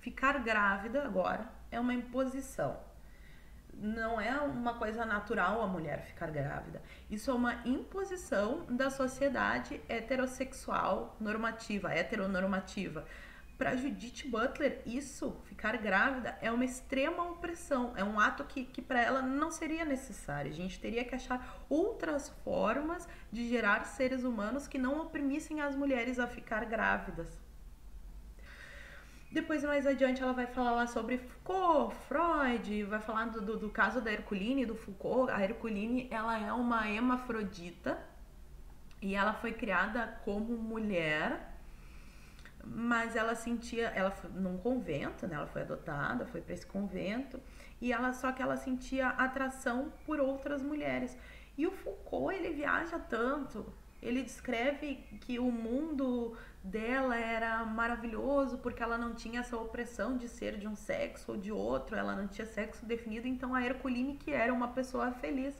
Ficar grávida agora é uma imposição. Não é uma coisa natural a mulher ficar grávida. Isso é uma imposição da sociedade heterossexual normativa, heteronormativa. Para Judith Butler, isso, ficar grávida, é uma extrema opressão. É um ato que para ela não seria necessário. A gente teria que achar outras formas de gerar seres humanos que não oprimissem as mulheres a ficar grávidas. Depois, mais adiante, ela vai falar lá sobre Foucault, Freud, vai falar do caso da Herculine e do Foucault. A Herculine, ela é uma hermafrodita e ela foi criada como mulher, mas ela foi num convento, né? Ela foi adotada, foi para esse convento, e só que ela sentia atração por outras mulheres. E o Foucault, ele viaja tanto, ele descreve que o mundo dela era maravilhoso porque ela não tinha essa opressão de ser de um sexo ou de outro, ela não tinha sexo definido. Então a Herculine, que era uma pessoa feliz,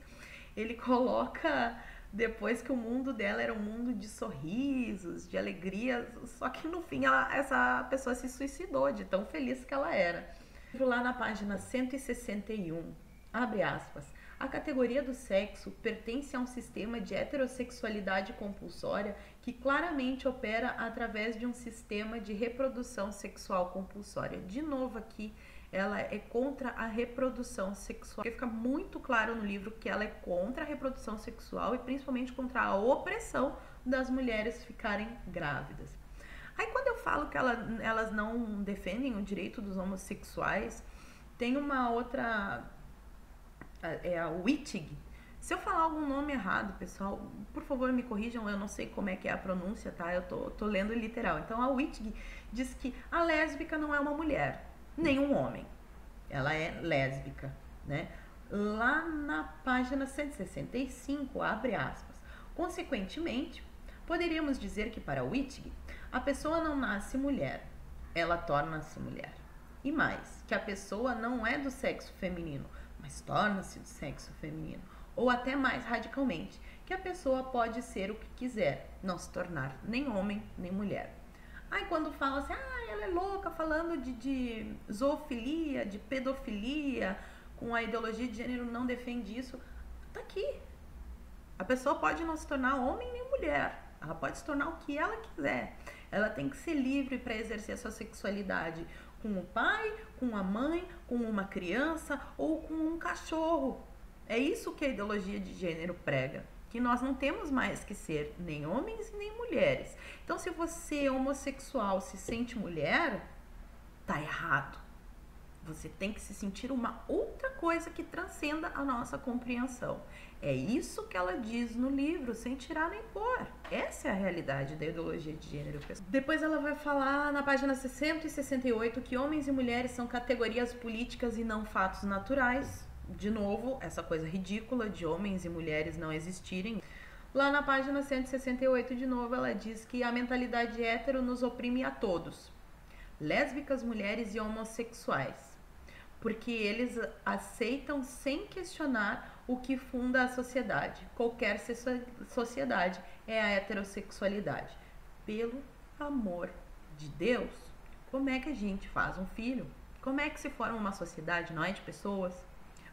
ele coloca depois que o mundo dela era um mundo de sorrisos, de alegria, só que no fim essa pessoa se suicidou de tão feliz que ela era. Lá na página 161, abre aspas, a categoria do sexo pertence a um sistema de heterossexualidade compulsória que claramente opera através de um sistema de reprodução sexual compulsória. De novo aqui, ela é contra a reprodução sexual. Fica muito claro no livro que ela é contra a reprodução sexual e principalmente contra a opressão das mulheres ficarem grávidas. Aí quando eu falo que elas não defendem o direito dos homossexuais, tem uma outra... é a Wittig. Se eu falar algum nome errado, pessoal, por favor me corrijam, eu não sei como é que é a pronúncia, tá? Eu tô lendo literal. Então a Wittig diz que a lésbica não é uma mulher, nem um homem. Ela é lésbica, né? Lá na página 165, abre aspas. Consequentemente, poderíamos dizer que para Wittig, a pessoa não nasce mulher, ela torna-se mulher. E mais, que a pessoa não é do sexo feminino, mas torna-se do sexo feminino. Ou até mais radicalmente, que a pessoa pode ser o que quiser, não se tornar nem homem nem mulher. Aí quando fala assim, ela é louca falando de zoofilia, de pedofilia, com a ideologia de gênero não defende isso, tá aqui. A pessoa pode não se tornar homem nem mulher, ela pode se tornar o que ela quiser. Ela tem que ser livre para exercer a sua sexualidade com o pai, com a mãe, com uma criança ou com um cachorro. É isso que a ideologia de gênero prega, que nós não temos mais que ser nem homens e nem mulheres. Então, se você é homossexual, se sente mulher, tá errado. Você tem que se sentir uma outra coisa que transcenda a nossa compreensão. É isso que ela diz no livro, sem tirar nem pôr. Essa é a realidade da ideologia de gênero. Depois ela vai falar na página 60 e 68 que homens e mulheres são categorias políticas e não fatos naturais. De novo, essa coisa ridícula de homens e mulheres não existirem. Lá na página 168, de novo, ela diz que a mentalidade hétero nos oprime a todos. Lésbicas, mulheres e homossexuais. Porque eles aceitam sem questionar o que funda a sociedade. Qualquer sociedade é a heterossexualidade. Pelo amor de Deus, como é que a gente faz um filho? Como é que se forma uma sociedade, não é de pessoas?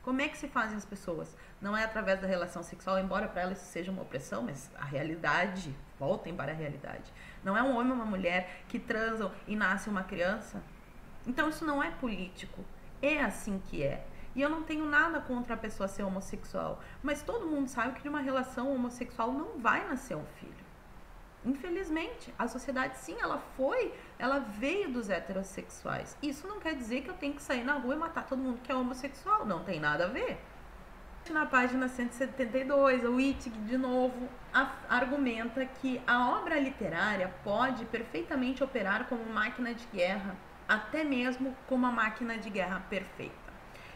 Como é que se fazem as pessoas? Não é através da relação sexual, embora para elas isso seja uma opressão, mas a realidade, voltem para a realidade. Não é um homem ou uma mulher que transam e nasce uma criança. Então isso não é político. É assim que é. E eu não tenho nada contra a pessoa ser homossexual, mas todo mundo sabe que de uma relação homossexual não vai nascer um filho. Infelizmente, a sociedade sim, ela veio dos heterossexuais. Isso não quer dizer que eu tenho que sair na rua e matar todo mundo que é homossexual, não tem nada a ver. Na página 172, o Wittig, de novo, argumenta que a obra literária pode perfeitamente operar como máquina de guerra, até mesmo como uma máquina de guerra perfeita.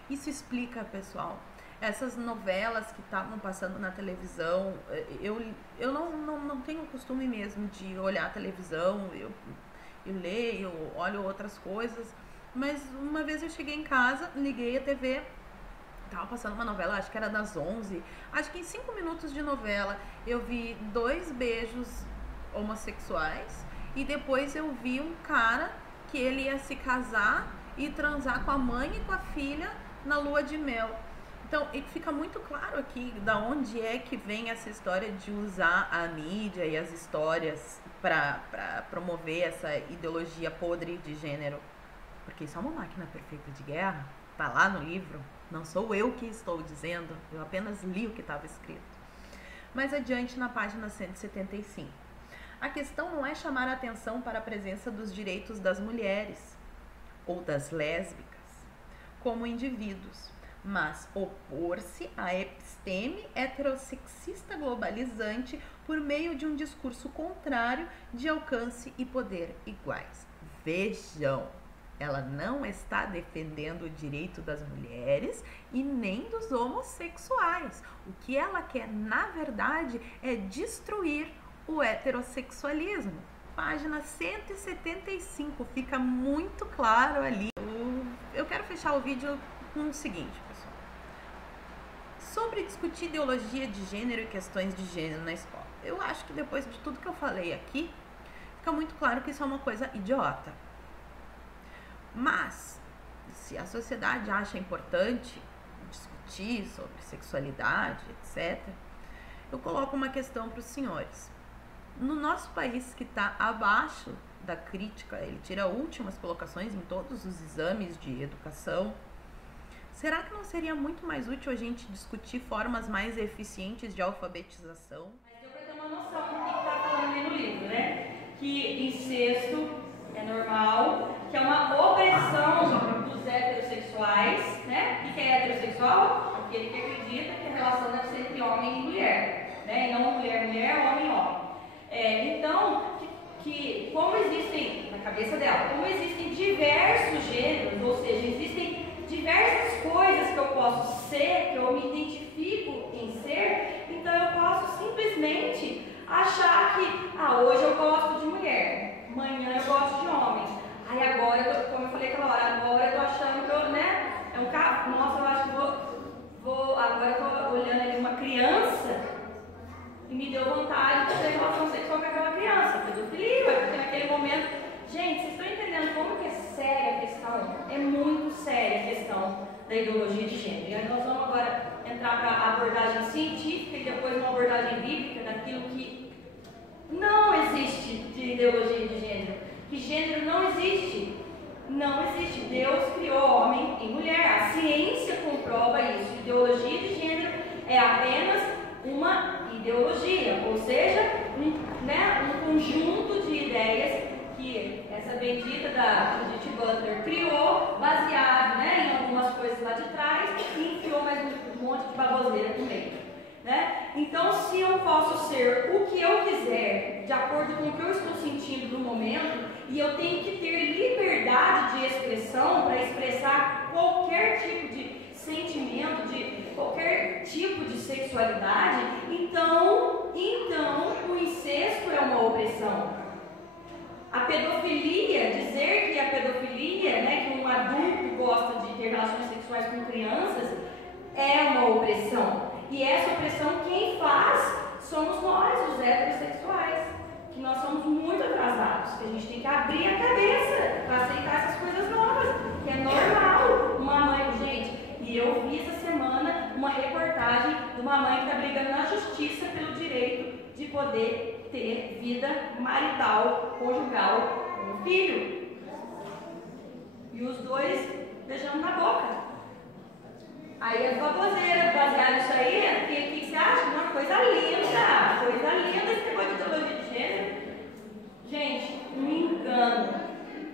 Isso explica, pessoal, essas novelas que estavam passando na televisão. Eu não tenho o costume mesmo de olhar a televisão, eu leio, eu olho outras coisas, mas uma vez eu cheguei em casa, liguei a TV, tava passando uma novela, acho que era das 11, acho que em 5 minutos de novela eu vi 2 beijos homossexuais e depois eu vi um cara que ele ia se casar e transar com a mãe e com a filha na lua de mel. Então, fica muito claro aqui da onde é que vem essa história de usar a mídia e as histórias para promover essa ideologia podre de gênero. Porque isso é uma máquina perfeita de guerra, tá lá no livro, não sou eu que estou dizendo, eu apenas li o que estava escrito. Mais adiante, na página 175. A questão não é chamar a atenção para a presença dos direitos das mulheres ou das lésbicas como indivíduos, mas opor-se à episteme heterossexista globalizante por meio de um discurso contrário de alcance e poder iguais. Vejam, ela não está defendendo o direito das mulheres e nem dos homossexuais. O que ela quer, na verdade, é destruir o heterossexualismo. Página 175, fica muito claro ali. Eu quero fechar o vídeo com o seguinte, pessoal. Sobre discutir ideologia de gênero e questões de gênero na escola. Eu acho que depois de tudo que eu falei aqui, fica muito claro que isso é uma coisa idiota. Mas, se a sociedade acha importante discutir sobre sexualidade, etc., eu coloco uma questão para os senhores. No nosso país, que está abaixo da crítica, ele tira últimas colocações em todos os exames de educação, será que não seria muito mais útil a gente discutir formas mais eficientes de alfabetização? Mas deu para ter uma noção do que está falando ali no livro, né? Que incesto é normal, que é uma opressão dos heterossexuais, né? O que é heterossexual? Aquele que acredita que a relação deve ser entre homem e mulher, né? E não mulher-mulher, homem-homem. Então, como existem, na cabeça dela, como existem diversos gêneros, ou seja, existem diversas coisas que eu posso ser, que eu me identifico em ser, então eu posso simplesmente achar que, hoje eu gosto de mulher, amanhã eu gosto de homem, aí agora, como eu falei aquela hora, agora eu tô achando que eu, né, é um carro, nossa, eu acho que agora eu tô olhando ali uma criança e me deu vontade de ter relação sexual com aquela criança, pedofilia, porque naquele momento, gente, vocês estão entendendo como que é séria a questão? É muito séria a questão da ideologia de gênero. E aí nós vamos agora entrar para a abordagem científica e depois uma abordagem bíblica daquilo que não existe de ideologia de gênero. Que gênero não existe. Não existe. Deus criou homem e mulher. A ciência comprova isso. Ideologia de gênero é apenas uma ideologia, ou seja, um conjunto de ideias que essa bendita da Judith Butler criou, baseado, em algumas coisas lá de trás, e enfiou mais um monte de baboseira no meio. Então, se eu posso ser o que eu quiser, de acordo com o que eu estou sentindo no momento, e eu tenho que ter liberdade de expressão para expressar qualquer tipo de sentimento, de qualquer tipo de sexualidade, então o incesto é uma opressão. A pedofilia, dizer que a pedofilia, que um adulto gosta de ter relações sexuais com crianças, é uma opressão. E essa opressão quem faz somos nós, os heterossexuais, que nós somos muito atrasados, que a gente tem que abrir a cabeça para aceitar essas coisas novas, que é normal. Uma mãe, gente, e eu vi essa semana uma reportagem de uma mãe que está brigando na justiça pelo direito de poder ter vida marital, conjugal com o filho. E os dois beijando na boca. Aí as baboseiras basearam isso aí, o que você acha? Uma coisa linda esse negócio de ideologia de gênero. Gente, um engano,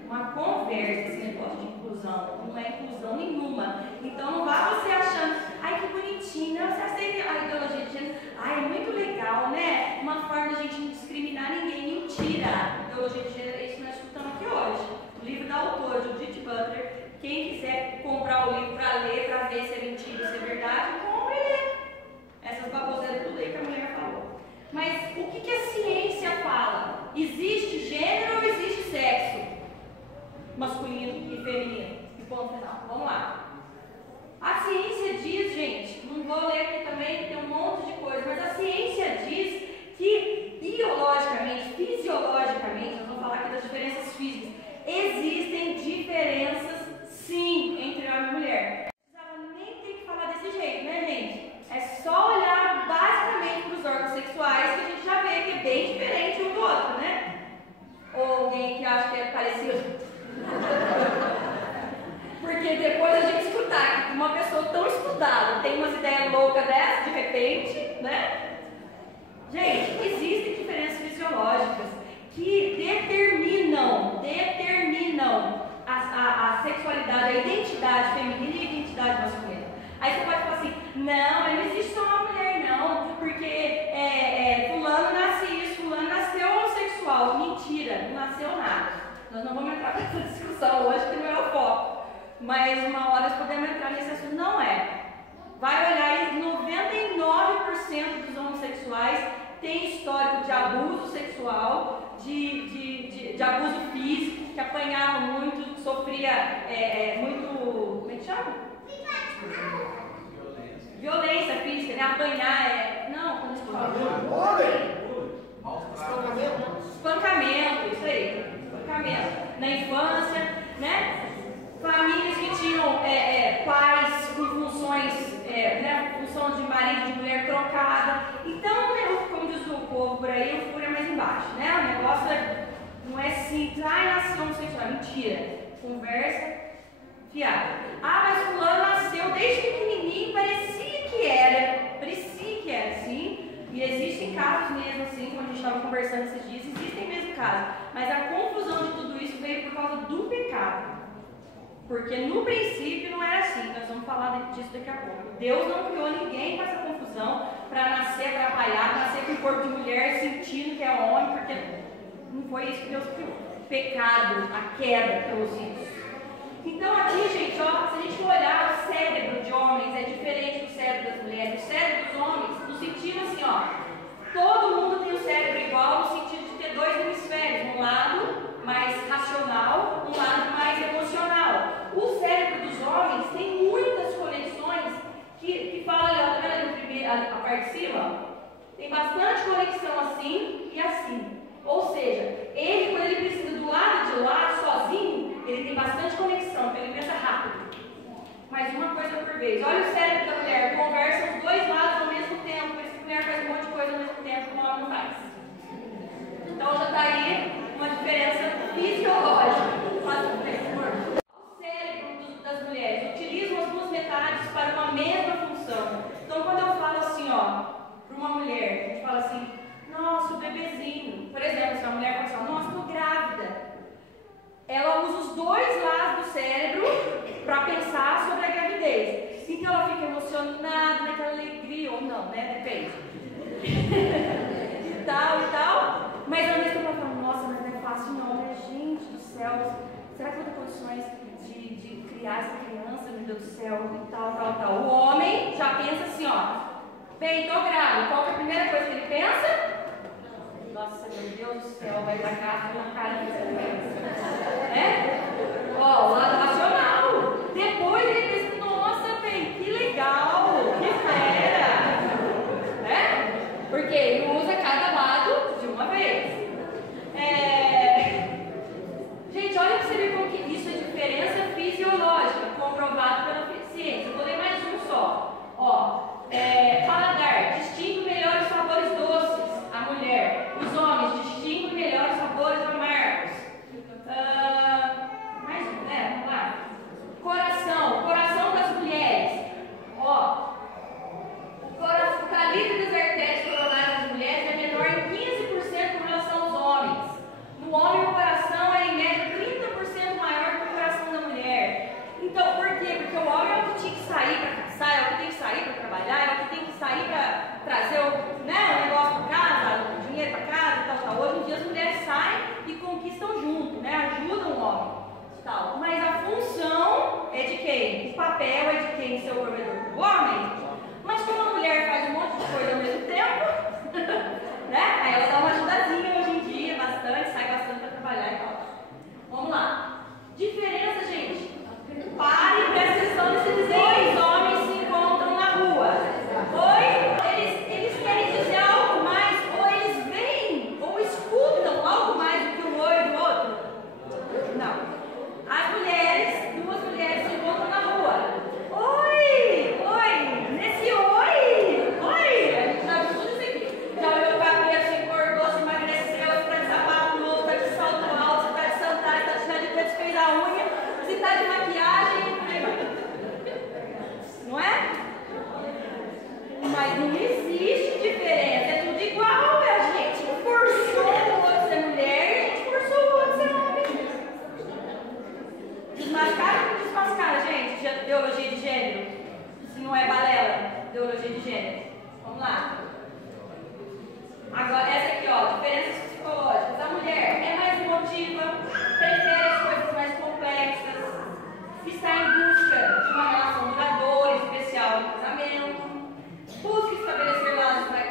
uma conversa, esse negócio de inclusão, não é inclusão nenhuma. Então não vá você achando, ai que bonitinho, você aceita a ideologia de gênero, ai é muito legal, né? Uma forma de a gente não discriminar ninguém. Mentira! A ideologia de gênero é isso que nós escutamos aqui hoje. O livro da autora, Judith Butler. Quem quiser comprar o livro para ler, para ver se é mentira ou se é verdade, compre e lê. Essas baboseiras tudo aí que a mulher falou. Mas o que a ciência fala? Existe gênero ou existe sexo? Masculino e feminino. E ponto final. Vamos lá. A ciência diz, gente, não vou ler aqui também, tem um monte de coisa, mas a ciência diz que biologicamente, fisiologicamente, nós vamos falar aqui das diferenças físicas, existem diferenças sim entre homem e mulher. Não precisava nem ter que falar desse jeito, né, gente? É só olhar basicamente para os órgãos sexuais que a gente já vê que é bem diferente um do outro, né? Ou alguém que acha que é parecido. Porque depois a gente escutar que uma pessoa tão estudada tem umas ideias loucas dessas, de repente, né? Gente, existem diferenças fisiológicas que determinam a sexualidade, a identidade feminina e a identidade masculina. Aí você pode falar assim, não existe só uma mulher não, porque fulano nasce isso, fulano nasceu homossexual. Mentira, não nasceu nada. Nós não vamos entrar nessa discussão hoje, que não é o foco. Mas uma hora nós podemos entrar nesse assunto. Não é. Vai olhar aí, 99% dos homossexuais tem histórico de abuso sexual, de abuso físico, que apanhava muito, sofria muito, como é que chama? Violência física, né? Apanhar, não, como se fala? Espancamento, isso aí, espancamento. Na infância, né? Famílias que tinham pais com funções, função de marido e de mulher trocada. Então, como diz o povo por aí, o furo é mais embaixo, né? O negócio não é simples, nasceu homossexual, mentira. Conversa fiada. Mas fulano nasceu desde pequenininho, parecia que era assim. E existem casos mesmo assim, como a gente estava conversando esses dias, existem mesmo casos. Mas a confusão de tudo isso veio por causa do pecado. Porque no princípio não era assim, nós vamos falar disso daqui a pouco. Deus não criou ninguém com essa confusão para nascer atrapalhado, para nascer com o corpo de mulher, sentindo que é homem, porque não foi isso que Deus criou. Pecado, a queda trouxe isso. Então aqui, gente, se a gente for olhar, o cérebro de homens é diferente do cérebro das mulheres. O cérebro dos homens, no sentido assim, todo mundo tem o cérebro igual, no sentido de ter dois hemisférios, um lado mais racional, um lado mais emocional. O cérebro dos homens tem muitas conexões que fala ali, tá vendo a parte de cima? Tem bastante conexão assim e assim. Ou seja, ele, quando ele precisa do lado de lá, sozinho, ele tem bastante conexão, porque ele pensa rápido. Mas uma coisa por vez. Olha o cérebro da mulher, conversa os dois lados ao mesmo tempo, por isso que a mulher faz um monte de coisa ao mesmo tempo, como o homem não faz. Então já está aí uma diferença fisiológica. Faz um favor. não, né? Depende. e tal. Mas ao mesmo tempo eu falo, nossa, mas não é fácil não, né? Gente do céu, será que eu vou ter condições de criar essa criança, meu Deus do céu, e tal. O homem já pensa assim, ó, bem, tô grávida, qual que é a primeira coisa que ele pensa? Nossa, meu Deus do céu, vai dar gato na cara dessa criança. Né? Ó, o lado racional. Depois ele pensa, nossa, bem, que legal, que fera. Né? Porque ele usa cada lado de uma vez. Gente, olha pra você ver como que isso é diferença fisiológica, comprovado pela ciência. Eu vou ler mais um só. Ó, paladar, distingue melhor os sabores doces, a mulher. Os homens distinguem melhor os sabores amargos. Mais um, né? Vamos lá. Coração das mulheres. Ó, o calibre das artérias coronárias das mulheres é menor em 15% com relação aos homens. No homem, o coração é em média 30% maior que o coração da mulher. Então, por quê? Porque o homem é o que tinha que sair para caçar, é o que tem que sair para trabalhar, é o que tem que sair para trazer o negócio para casa, o dinheiro para casa e tal. Hoje em dia as mulheres saem e conquistam junto, né? Ajudam o homem. Tal. Mas a função é de quem? O papel é de quem? Ser o provedor do homem. Mas como a mulher faz um monte de coisa ao mesmo tempo, né? Aí ela dá uma ajudazinha hoje em dia, bastante, sai bastante para trabalhar e tal. Vamos lá. Diferença, gente. Pare e preste atenção nesse desenho. Dois homens se encontram na rua. Eles querem dizer algo mais, ou eles veem, ou escutam algo mais do que um oi do outro? Não. Duas mulheres se encontram na rua. Oi! Nesse oi! A gente já viu tudo isso aqui. Já olhou o cabelo, se engordou, se emagreceu, se tá de sapato novo, tá de salto alto, se tá de sandália, tá de chinelo, se fez a unha, se tá de maquiagem. Não é? Mas não existe diferença, é tudo igual. A gente forçou o outro a ser mulher e a gente forçou o outro a ser homem. Desmascara ou não desmascara, gente? Ideologia de gênero. Se não é balela, ideologia de gênero. Vamos lá. Agora, essa aqui, ó, diferenças psicológicas. A mulher é mais emotiva, prefere as coisas mais complexas, está em busca de uma relação duradoura, especial no casamento, busca estabelecer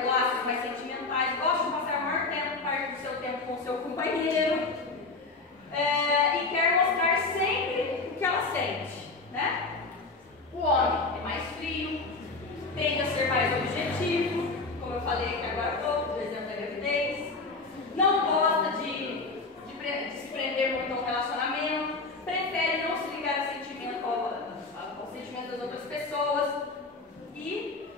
laços mais sentimentais, gosta de passar maior parte do seu tempo com o seu companheiro, e quer mostrar sempre o que ela sente, né? O homem é mais frio, tende a ser mais objetivo, como eu falei aqui agora há pouco, por exemplo, da gravidez, não gosta de se prender muito ao relacionamento, prefere não se ligar aos sentimentos das outras pessoas e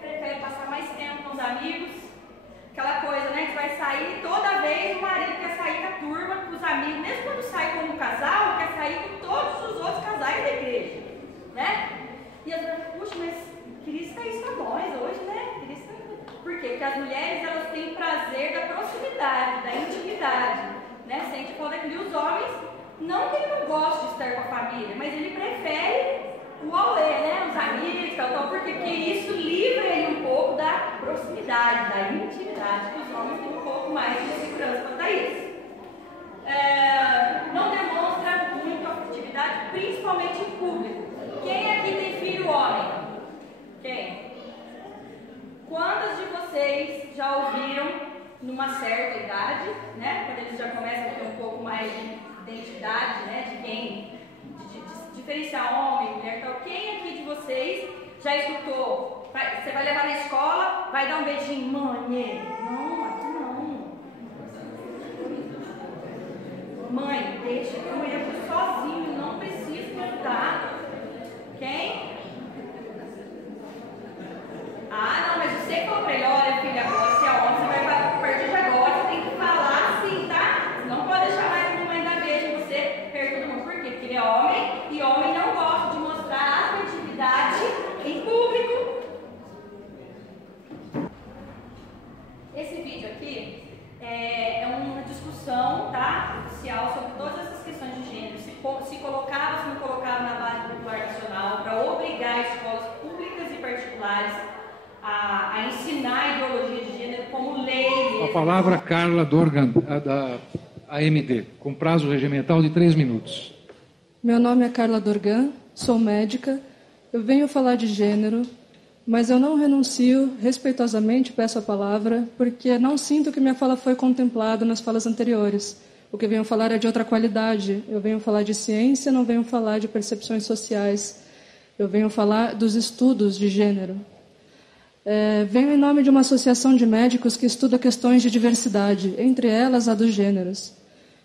prefere passar mais tempo com os amigos. Aquela coisa, né, que vai sair toda vez, o marido quer sair com a turma, com os amigos, mesmo quando sai como casal, quer sair com todos os outros casais da igreja, né? E as mulheres, puxa, mas queria sair só nós hoje, né? Por quê? Porque as mulheres, elas têm prazer da proximidade, da intimidade, né? Se a gente for daquele, os homens, não que ele não goste de estar com a família, mas ele prefere o aulê, né? Os amigos, tal, porque isso livra ele um pouco da proximidade, da intimidade, que os homens têm um pouco mais de segurança quanto a isso. Não demonstra muito afetividade, principalmente em público. Quem aqui tem filho homem? Quem? Quantas de vocês já ouviram, numa certa idade, né? Quando eles já começam a ter um pouco mais de identidade, né? De quem... de diferenciar homem, mulher, tal. Quem aqui de vocês já escutou? Você vai levar na escola, vai dar um beijinho, mãe? Não, aqui não. Mãe, deixa que a mulher for sozinho, não precisa me ajudar. Quem? Ah, não, mas você que falou pra ele, olha filha, agora você é homem, você vai a partir de agora, você tem que falar assim, tá? Você não pode deixar mais a mãe dar beijo em você perto do mundo. Por quê? Porque ele é homem e homem não gosta de mostrar afetividade em público. Esse vídeo aqui é uma discussão, tá, oficial sobre todas essas questões de gênero, se colocava, se não colocava na base curricular nacional, para obrigar escolas públicas e particulares exemplares a ensinar a ideologia de gênero como lei mesmo. A palavra Carla Dorgan, da AMD, com prazo regimental de 3 minutos. Meu nome é Carla Dorgan, sou médica, eu venho falar de gênero, mas eu não renuncio, respeitosamente peço a palavra, porque não sinto que minha fala foi contemplada nas falas anteriores. O que eu venho falar é de outra qualidade, eu venho falar de ciência, não venho falar de percepções sociais, eu venho falar dos estudos de gênero. Venho em nome de uma associação de médicos que estuda questões de diversidade, entre elas a dos gêneros.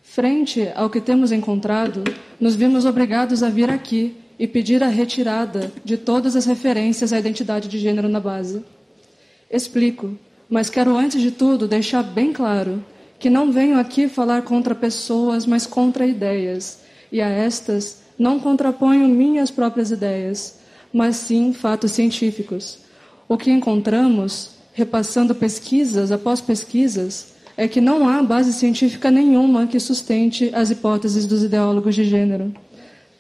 Frente ao que temos encontrado, nos vimos obrigados a vir aqui e pedir a retirada de todas as referências à identidade de gênero na base. Explico, mas quero antes de tudo deixar bem claro que não venho aqui falar contra pessoas, mas contra ideias, e a estas não contraponho minhas próprias ideias, mas sim fatos científicos. O que encontramos, repassando pesquisas após pesquisas, é que não há base científica nenhuma que sustente as hipóteses dos ideólogos de gênero.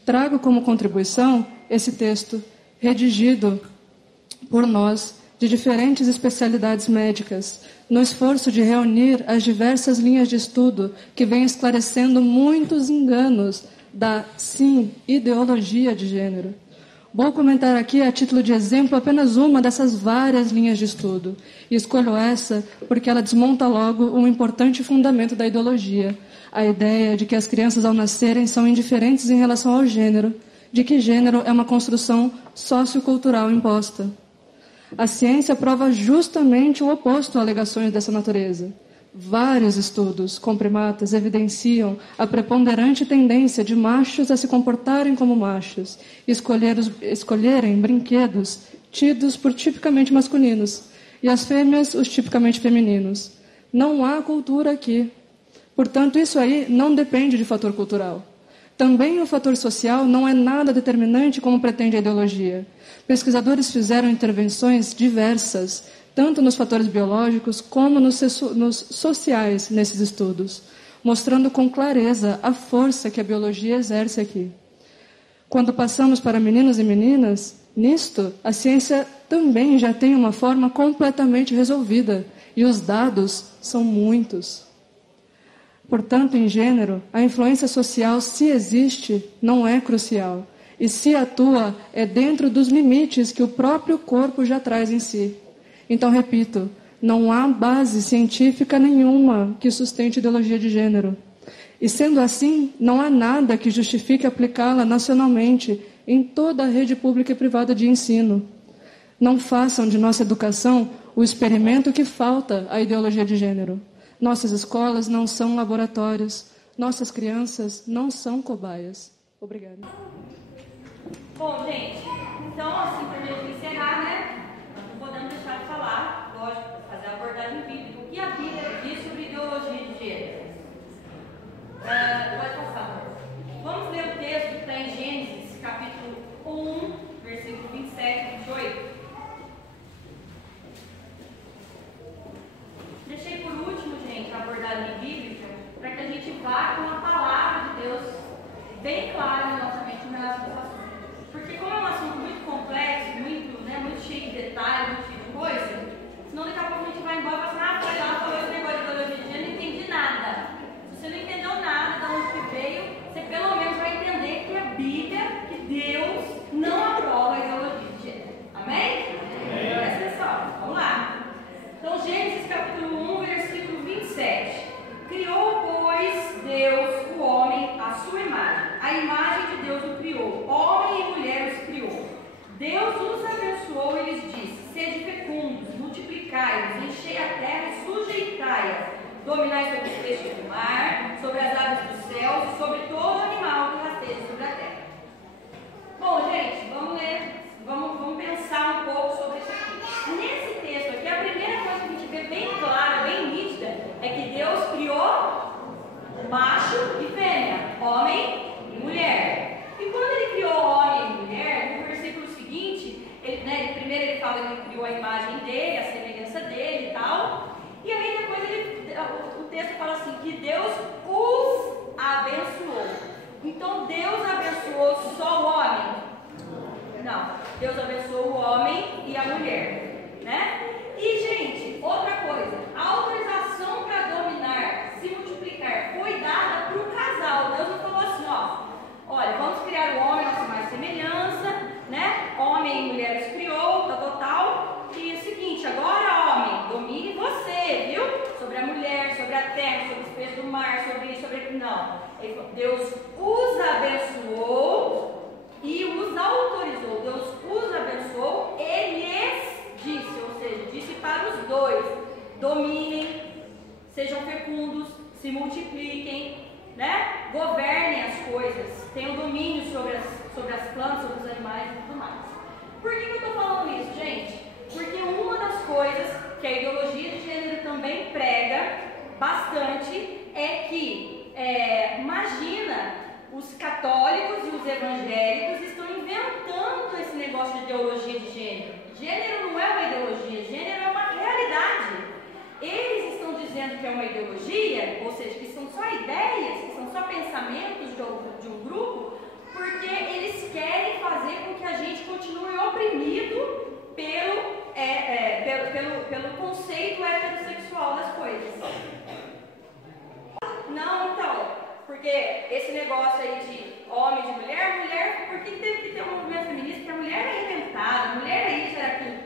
Trago como contribuição esse texto, redigido por nós, de diferentes especialidades médicas, no esforço de reunir as diversas linhas de estudo que vêm esclarecendo muitos enganos da, sim, ideologia de gênero. Vou comentar aqui, a título de exemplo, apenas uma dessas várias linhas de estudo. E escolho essa porque ela desmonta logo um importante fundamento da ideologia, a ideia de que as crianças, ao nascerem, são indiferentes em relação ao gênero, de que gênero é uma construção sociocultural imposta. A ciência prova justamente o oposto a alegações dessa natureza. Vários estudos com primatas evidenciam a preponderante tendência de machos a se comportarem como machos e escolherem brinquedos tidos por tipicamente masculinos e as fêmeas os tipicamente femininos. Não há cultura aqui. Portanto, isso aí não depende de fator cultural. Também o fator social não é nada determinante como pretende a ideologia. Pesquisadores fizeram intervenções diversas, tanto nos fatores biológicos como nos sociais nesses estudos, mostrando com clareza a força que a biologia exerce aqui. Quando passamos para meninos e meninas, nisto, a ciência também já tem uma forma completamente resolvida, e os dados são muitos. Portanto, em gênero, a influência social, se existe, não é crucial, e se atua, é dentro dos limites que o próprio corpo já traz em si. Então, repito, não há base científica nenhuma que sustente ideologia de gênero. E, sendo assim, não há nada que justifique aplicá-la nacionalmente em toda a rede pública e privada de ensino. Não façam de nossa educação o experimento que falta à ideologia de gênero. Nossas escolas não são laboratórios. Nossas crianças não são cobaias. Obrigada. Bom, gente, então, assim, para a gente encerrar, né? Não podemos deixar de falar, lógico, fazer a abordagem bíblica. O que a Bíblia diz sobre ideologia de gênero? Pode passar. Vamos ler o texto que está em Gênesis, capítulo 1, versículo 27 e 28. Deixei por último, gente, a abordagem bíblica, para que a gente vá com a palavra de Deus bem clara na nossa mente em relação a esse assunto. Porque como é um assunto muito complexo, muito cheio de detalhes, muito cheio de coisa, senão daqui a pouco a gente vai embora e fala assim, foi lá, falou esse negócio de ideologia de gênero, não entendi nada. Se você não entendeu nada de onde que veio, você pelo menos vai entender que a Bíblia, que Deus não aprova a ideologia de gênero. Amém? Presta atenção, vamos lá. Então, Gênesis capítulo 1, versículo 27. Criou, pois, Deus o homem à sua imagem. A imagem de Deus o criou. Homem e mulher os criou. Deus os abençoou e lhes disse: sede fecundos, multiplicai-vos, enchei a terra e sujeitai-a. Dominai sobre os peixes do mar, sobre as aves dos céus e sobre todo animal que rasteja sobre a terra. Bom, gente, vamos ler, vamos pensar um pouco sobre isso aqui. Nesse texto aqui, a primeira coisa que a gente vê bem clara, bem nítida, é que Deus criou macho e fêmea, homem e mulher. E quando ele criou homem e mulher, no versículo seguinte, primeiro ele fala que ele criou a imagem dele, a semelhança dele e tal. E aí depois o texto fala assim, que Deus os abençoou. Então Deus abençoou só o homem? Não. Deus abençoou o homem e a mulher, né? E, gente, outra coisa, a autorização para dominar, se multiplicar, foi dada para o casal. Deus não falou assim, ó, olha, vamos criar o homem a nossa mais semelhança, né? Homem e mulher os criou, tal. E é o seguinte, agora, homem, domine você, viu? Sobre a mulher, sobre a terra, sobre os peixes do mar, sobre isso, sobre aquilo. Não. Deus os abençoou e os autorizou. Deus os abençoou e lhes disse, ou seja, disse para os dois: dominem, sejam fecundos, se multipliquem, né? Governem as coisas, tenham domínio sobre as plantas, sobre os animais e tudo mais. Por que eu estou falando isso, gente? Porque uma das coisas que a ideologia de gênero também prega bastante é que, imagina, os católicos e os evangélicos estão inventando esse negócio de ideologia de gênero. Gênero não é uma ideologia, gênero é uma realidade. Eles estão dizendo que é uma ideologia, ou seja, que são só ideias, que são só pensamentos de um grupo, porque eles querem fazer com que a gente continue oprimido pelo conceito heterossexual das coisas. Não, então, porque esse negócio aí de homem e de mulher, porque teve que ter um movimento feminista, porque a mulher é inventada, a mulher é isso, é aquilo.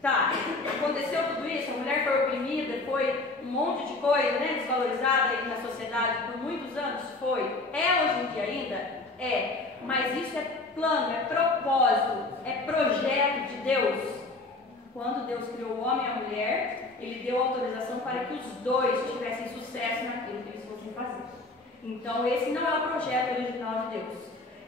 Tá, aconteceu tudo isso, a mulher foi oprimida, foi um monte de coisa, né, desvalorizada aí na sociedade por muitos anos, foi. É hoje em dia ainda? É, mas isso é plano, é propósito, é projeto de Deus. Quando Deus criou o homem e a mulher, Ele deu autorização para que os dois tivessem sucesso naquilo que eles fossem fazer. Então esse não é o projeto original de Deus.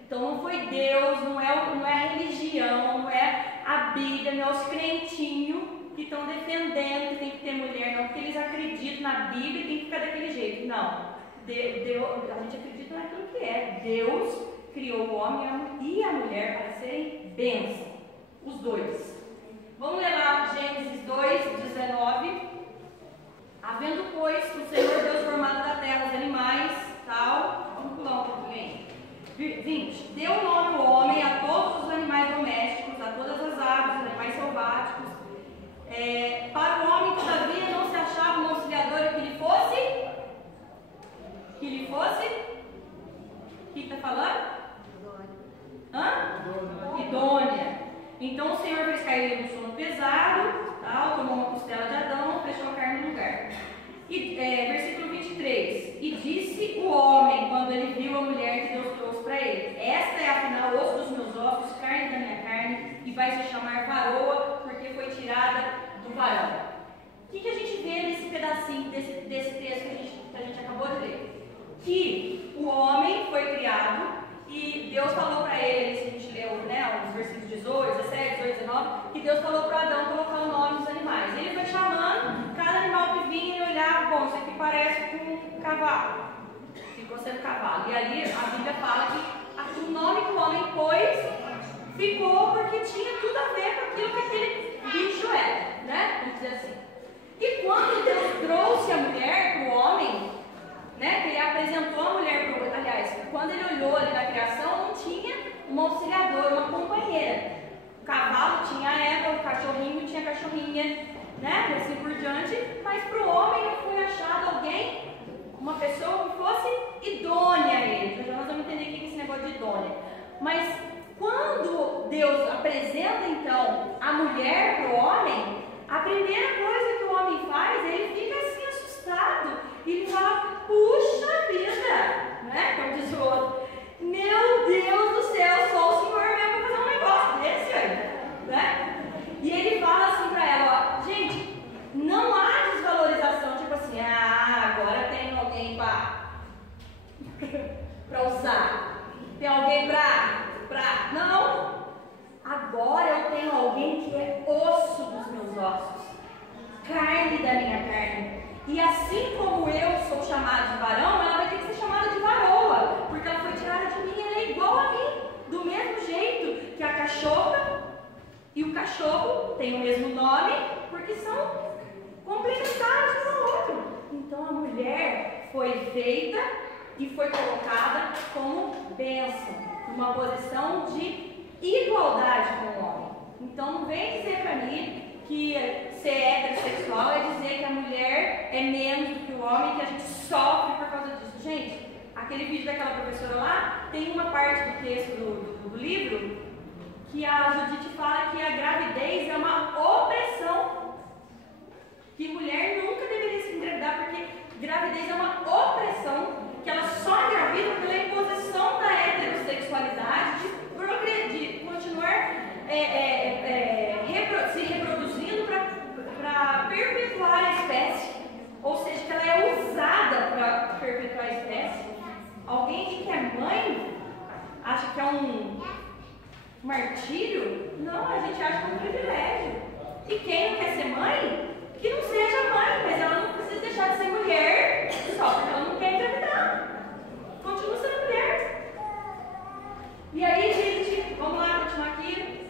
Então não foi Deus, não é a religião, não é a Bíblia, não é os crentinhos que estão defendendo que tem que ter mulher, não, porque eles acreditam na Bíblia e tem que ficar daquele jeito. Não, a gente acredita naquilo que é. Deus criou o homem e a mulher para serem bênção, os dois. Vamos ler lá Gênesis 2:19. Havendo, pois, o Senhor Deus formado da terra os animais, tal. Vamos pular um pouquinho aí. 20. Deu nome ao homem a todos os animais domésticos, a todas as aves, os animais selváticos. Para o homem, todavia, não se achava um auxiliador que lhe fosse? O que está falando? Idônea. Então o Senhor fez cair ele no sono pesado, tal, tomou uma costela de Adão, fechou a carne no lugar. Versículo 23. E disse o homem, quando ele viu a mulher que Deus trouxe para ele: esta é afinal osso dos meus ossos, carne da minha carne, e vai se chamar varoa, porque foi tirada do varão. O que a gente vê nesse pedacinho, desse texto que a gente acabou de ler? Que o homem foi criado e Deus falou para ele, se a gente leu, né, os versículos 18, 17, 18, 19, que Deus falou para Adão colocar o nome dos animais. Ele foi chamando, cada animal que vinha e olhava: bom, isso aqui parece com um cavalo. Ficou sendo cavalo. E ali a Bíblia fala que o nome que o homem pôs ficou porque tinha tudo a ver com aquilo que aquele bicho era, né? Vamos dizer assim. E quando Deus trouxe a mulher para o homem, né, que ele apresentou a mulher para o homem, aliás, quando ele olhou ali na criação, não tinha uma auxiliadora, uma companheira. O cavalo tinha a Eva, o cachorrinho tinha a cachorrinha, né, e assim por diante. Mas para o homem não foi achado alguém, uma pessoa que fosse idônea a ele. Já nós vamos entender o que é esse negócio de idônea. Mas quando Deus apresenta então a mulher para o homem, a primeira coisa que o homem faz, ele fica assim assustado e ele fala: puxa vida, né? Como diz o outro, meu Deus do céu, só o Senhor mesmo para fazer um negócio desse aí, né? E ele fala assim para ela: ó, gente, não há desvalorização, tipo assim, agora tem alguém para usar, tem alguém para não, agora eu tenho alguém que é osso dos meus ossos, carne da minha carne. E assim como eu sou chamada de varão, ela vai ter que ser chamada de varoa, porque ela foi tirada de mim, ela é igual a mim, do mesmo jeito que a cachorra e o cachorro têm o mesmo nome, porque são complementares um ao outro. Então a mulher foi feita e foi colocada como bênção, numa posição de igualdade com o homem. Então não vem dizer para mim que ser heterossexual é dizer que a mulher é menos do que o homem, que a gente sofre por causa disso. Gente, aquele vídeo daquela professora lá, tem uma parte do texto do livro que a Judite fala que a gravidez é uma opressão, que mulher nunca deveria se engravidar, porque gravidez é uma opressão, que ela só engravida pela imposição da heterossexualidade, de continuar se reproduzindo para perpetuar a espécie, ou seja, que ela é usada para perpetuar a espécie. Alguém que é mãe acha que é um martírio? Não, a gente acha que é um privilégio. E quem não quer ser mãe, que não seja mãe, mas ela não precisa deixar de ser mulher só porque ela não quer engravidar. Continua sendo mulher. E aí, gente, vamos lá continuar aqui.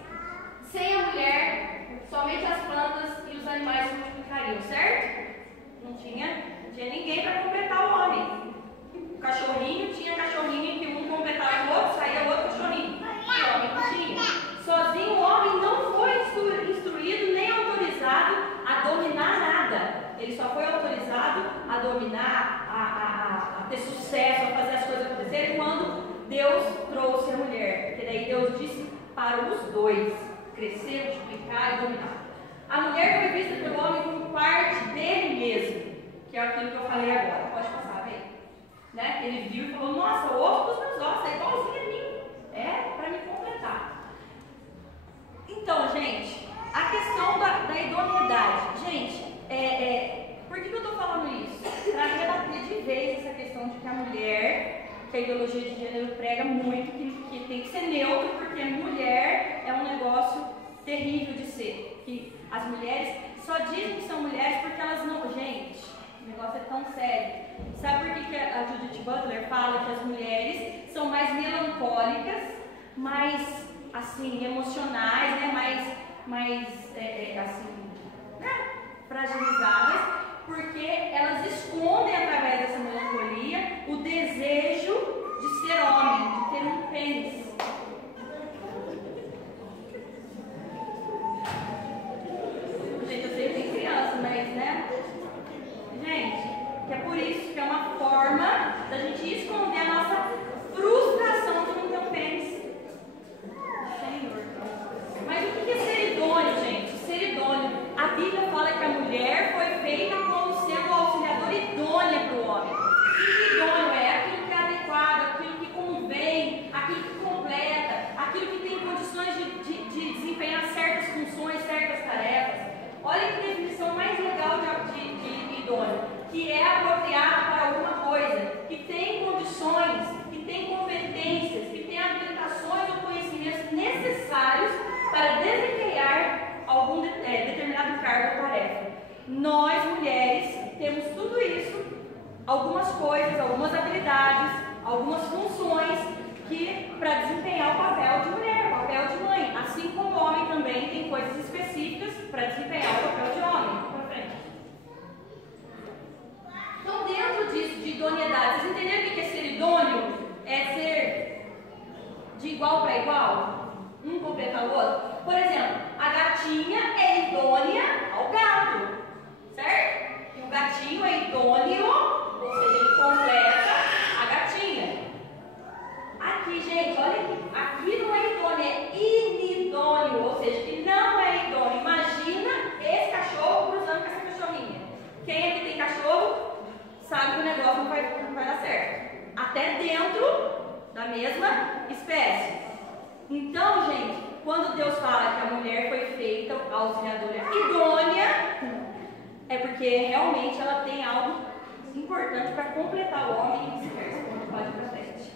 Sem a mulher, somente as plantas e os animais se multiplicariam, certo? Não tinha ninguém para completar o homem. O cachorrinho tinha cachorrinho que um completava o outro, saía o outro cachorrinho. O homem não tinha. Sozinho o homem não foi instruído nem autorizado a dominar nada. Ele só foi autorizado a dominar, a ter sucesso, a fazer as coisas acontecerem quando Deus trouxe a mulher. Porque daí Deus disse para os dois crescer, multiplicar e dominar. A mulher foi vista pelo homem como parte dele mesmo, que é aquilo que eu falei agora. Pode passar, vem. Né? Ele viu e falou: nossa, o osso dos meus ossos é igualzinho a mim. É para me completar. Então, gente, a questão da idoneidade. Gente, por que eu estou falando isso? Para rebater de vez essa questão de que a mulher, que a ideologia de gênero prega muito, que tem que ser neutro, porque mulher é um negócio terrível de ser. Que as mulheres só dizem que são mulheres porque elas não... Gente, o negócio é tão sério. Sabe por que a Judith Butler fala que as mulheres são mais melancólicas, mais, assim, emocionais, né? mais fragilizadas, porque elas escondem através dessa melancolia o desejo de ser homem, de ter um pênis. Gente, eu sei que tem criança, mas, né? Gente, que é por isso que é uma forma da gente esconder a nossa frustração de não ter um pênis. Senhor. Mas o que é ser idôneo, gente? Ser idôneo. A Bíblia fala que a mulher foi feita como sendo auxiliadora idônea para o homem. E idôneo é aquilo que é adequado, aquilo que convém, aquilo que completa, aquilo que tem condições de desempenhar certas funções, certas tarefas. Olha que definição mais legal de idôneo, que é apropriado para alguma coisa, que tem condições, que tem competências, que tem habilitações ou conhecimentos necessários para desempenhar algum determinado cargo ou tarefa. Nós, mulheres, temos tudo isso, algumas coisas, algumas habilidades, algumas funções que para desempenhar o papel de mulher, o papel de mãe. Assim como o homem também tem coisas específicas para desempenhar o papel de homem. Para frente. Então, dentro disso, de idoneidade, vocês entenderam o que é ser idôneo? É ser de igual para igual? Um completa o outro. Por exemplo, a gatinha é idônea ao gato, certo? E o gatinho é idôneo, ou seja, ele completa a gatinha. Aqui, gente, olha aqui. Aqui não é idôneo, é inidôneo, ou seja, que não é idôneo. Imagina esse cachorro cruzando com essa cachorrinha. Quem aqui tem cachorro sabe que o negócio não vai dar certo. Até dentro da mesma espécie. Então, gente, quando Deus fala que a mulher foi feita auxiliadora idônea, é porque realmente ela tem algo importante para completar o homem e vice-versa. Pode ir para frente.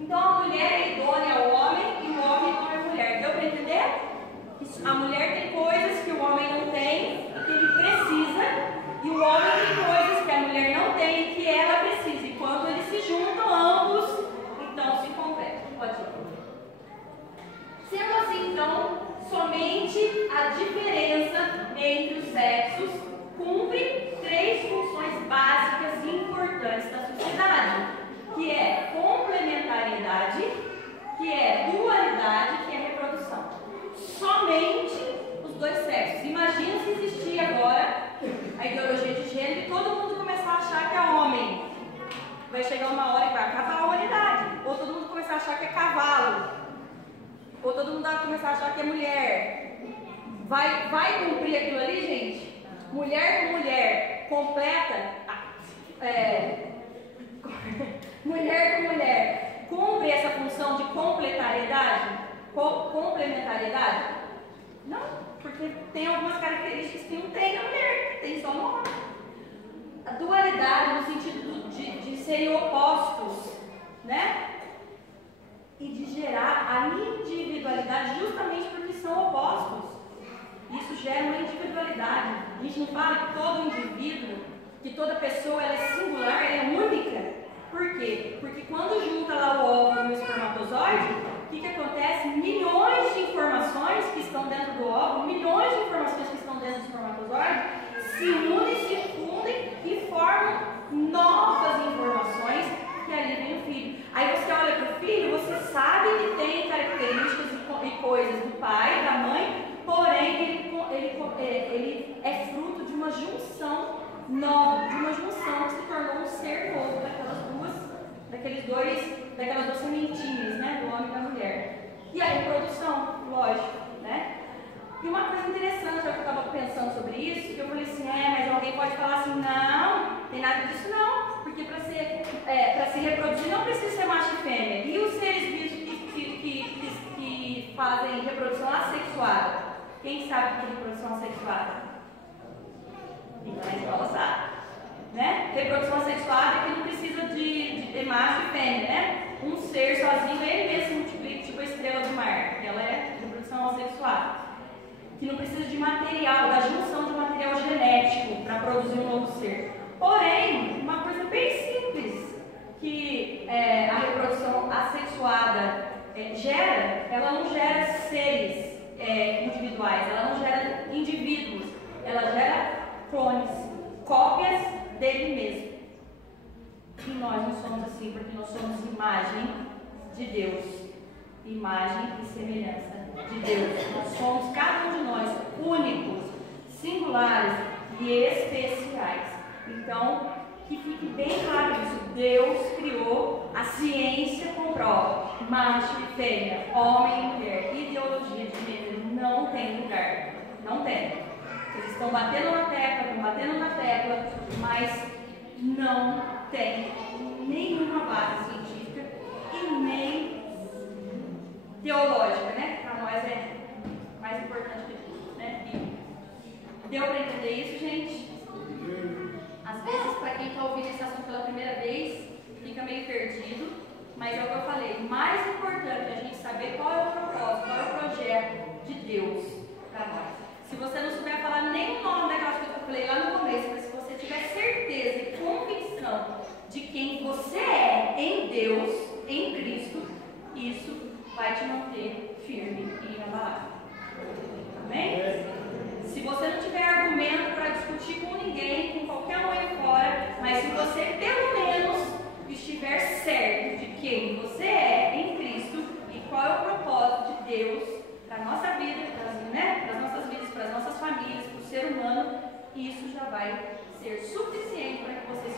Então, a mulher é idônea ao homem e o homem é idôneo à mulher. Deu para entender? A mulher tem coisas que o homem não tem, que ele precisa, e o homem tem coisas que a mulher não tem, que ela precisa. E quando eles se juntam, ambos, então se completam. Pode ir. Sendo assim, então, somente a diferença entre os sexos cumpre 3 funções básicas e importantes da sociedade, que é complementariedade, que é dualidade, que é somente os dois sexos. Imagina se existir agora a ideologia de gênero e todo mundo começar a achar que é homem. Vai chegar uma hora e vai acabar a humanidade. Ou todo mundo começar a achar que é cavalo. Ou todo mundo vai começar a achar que é mulher. Vai cumprir aquilo ali, gente? Mulher com mulher completa. Mulher com mulher cumpre essa função de complementariedade? Não, porque tem algumas características que não tem na mulher, que tem só no homem. A dualidade no sentido de serem opostos, né? E de gerar a individualidade justamente porque são opostos. Isso gera uma individualidade. A gente não fala que todo indivíduo, que toda pessoa ela é singular, ela é única. Por quê? Porque quando junta lá o óvulo e o espermatozoide, o que acontece? Milhões de informações que estão dentro do óvulo, milhões de informações que estão dentro do espermatozoide, se unem, se fundem e formam novas informações que ali vem o filho. Aí você olha para o filho, você sabe que tem características e coisas do pai, da mãe, porém ele é fruto de uma junção nova, de uma junção que se tornou um ser novo daquelas duas sementinhas, né, do homem e da mulher. E a reprodução, lógico, né? E uma coisa interessante, eu estava pensando sobre isso, que eu falei assim, mas alguém pode falar assim, não, tem nada disso não, porque para se reproduzir não precisa ser macho e fêmea. E os seres vivos que fazem reprodução assexuada? Quem sabe o que é reprodução assexuada? Ninguém na escola sabe. Né? Reprodução assexuada é que não precisa de ter macho e fêmea, né? Um ser sozinho, ele mesmo se multiplica, tipo a estrela do mar, que ela é reprodução assexuada. Que não precisa de material, da junção de material genético para produzir um novo ser. Porém, uma coisa bem simples que a reprodução assexuada gera, ela não gera seres individuais, ela não gera indivíduos, ela gera clones, cópias dele mesmo. E nós não somos assim, porque nós somos imagem de Deus, imagem e semelhança de Deus. Nós somos, cada um de nós, únicos, singulares e especiais. Então, que fique bem claro isso. Deus criou, a ciência comprova, macho e fêmea, homem e mulher. Ideologia de gênero não tem lugar. Não tem. Eles estão batendo na tecla, mas não tem nenhuma base científica e nem teológica, né? Para nós é mais importante que tudo, né? Deu para entender isso, gente? Às vezes, para quem está ouvindo esse assunto pela primeira vez, fica meio perdido, mas é o que eu falei. Mais importante é a gente saber qual é o propósito, qual é o projeto de Deus para nós. Se você não souber falar nem o nome daquelas coisas que eu falei lá no começo, mas se você tiver certeza e convicção de quem você é em Deus, em Cristo, isso vai te manter firme e inabalável. Amém? Se você não tiver argumento para discutir com ninguém, com qualquer um aí fora, mas se você pelo menos estiver certo de quem você é em Cristo e qual é o propósito de Deus para a nossa vida, para as nossas vidas, para as nossas famílias, para o ser humano, isso já vai ser suficiente para que você se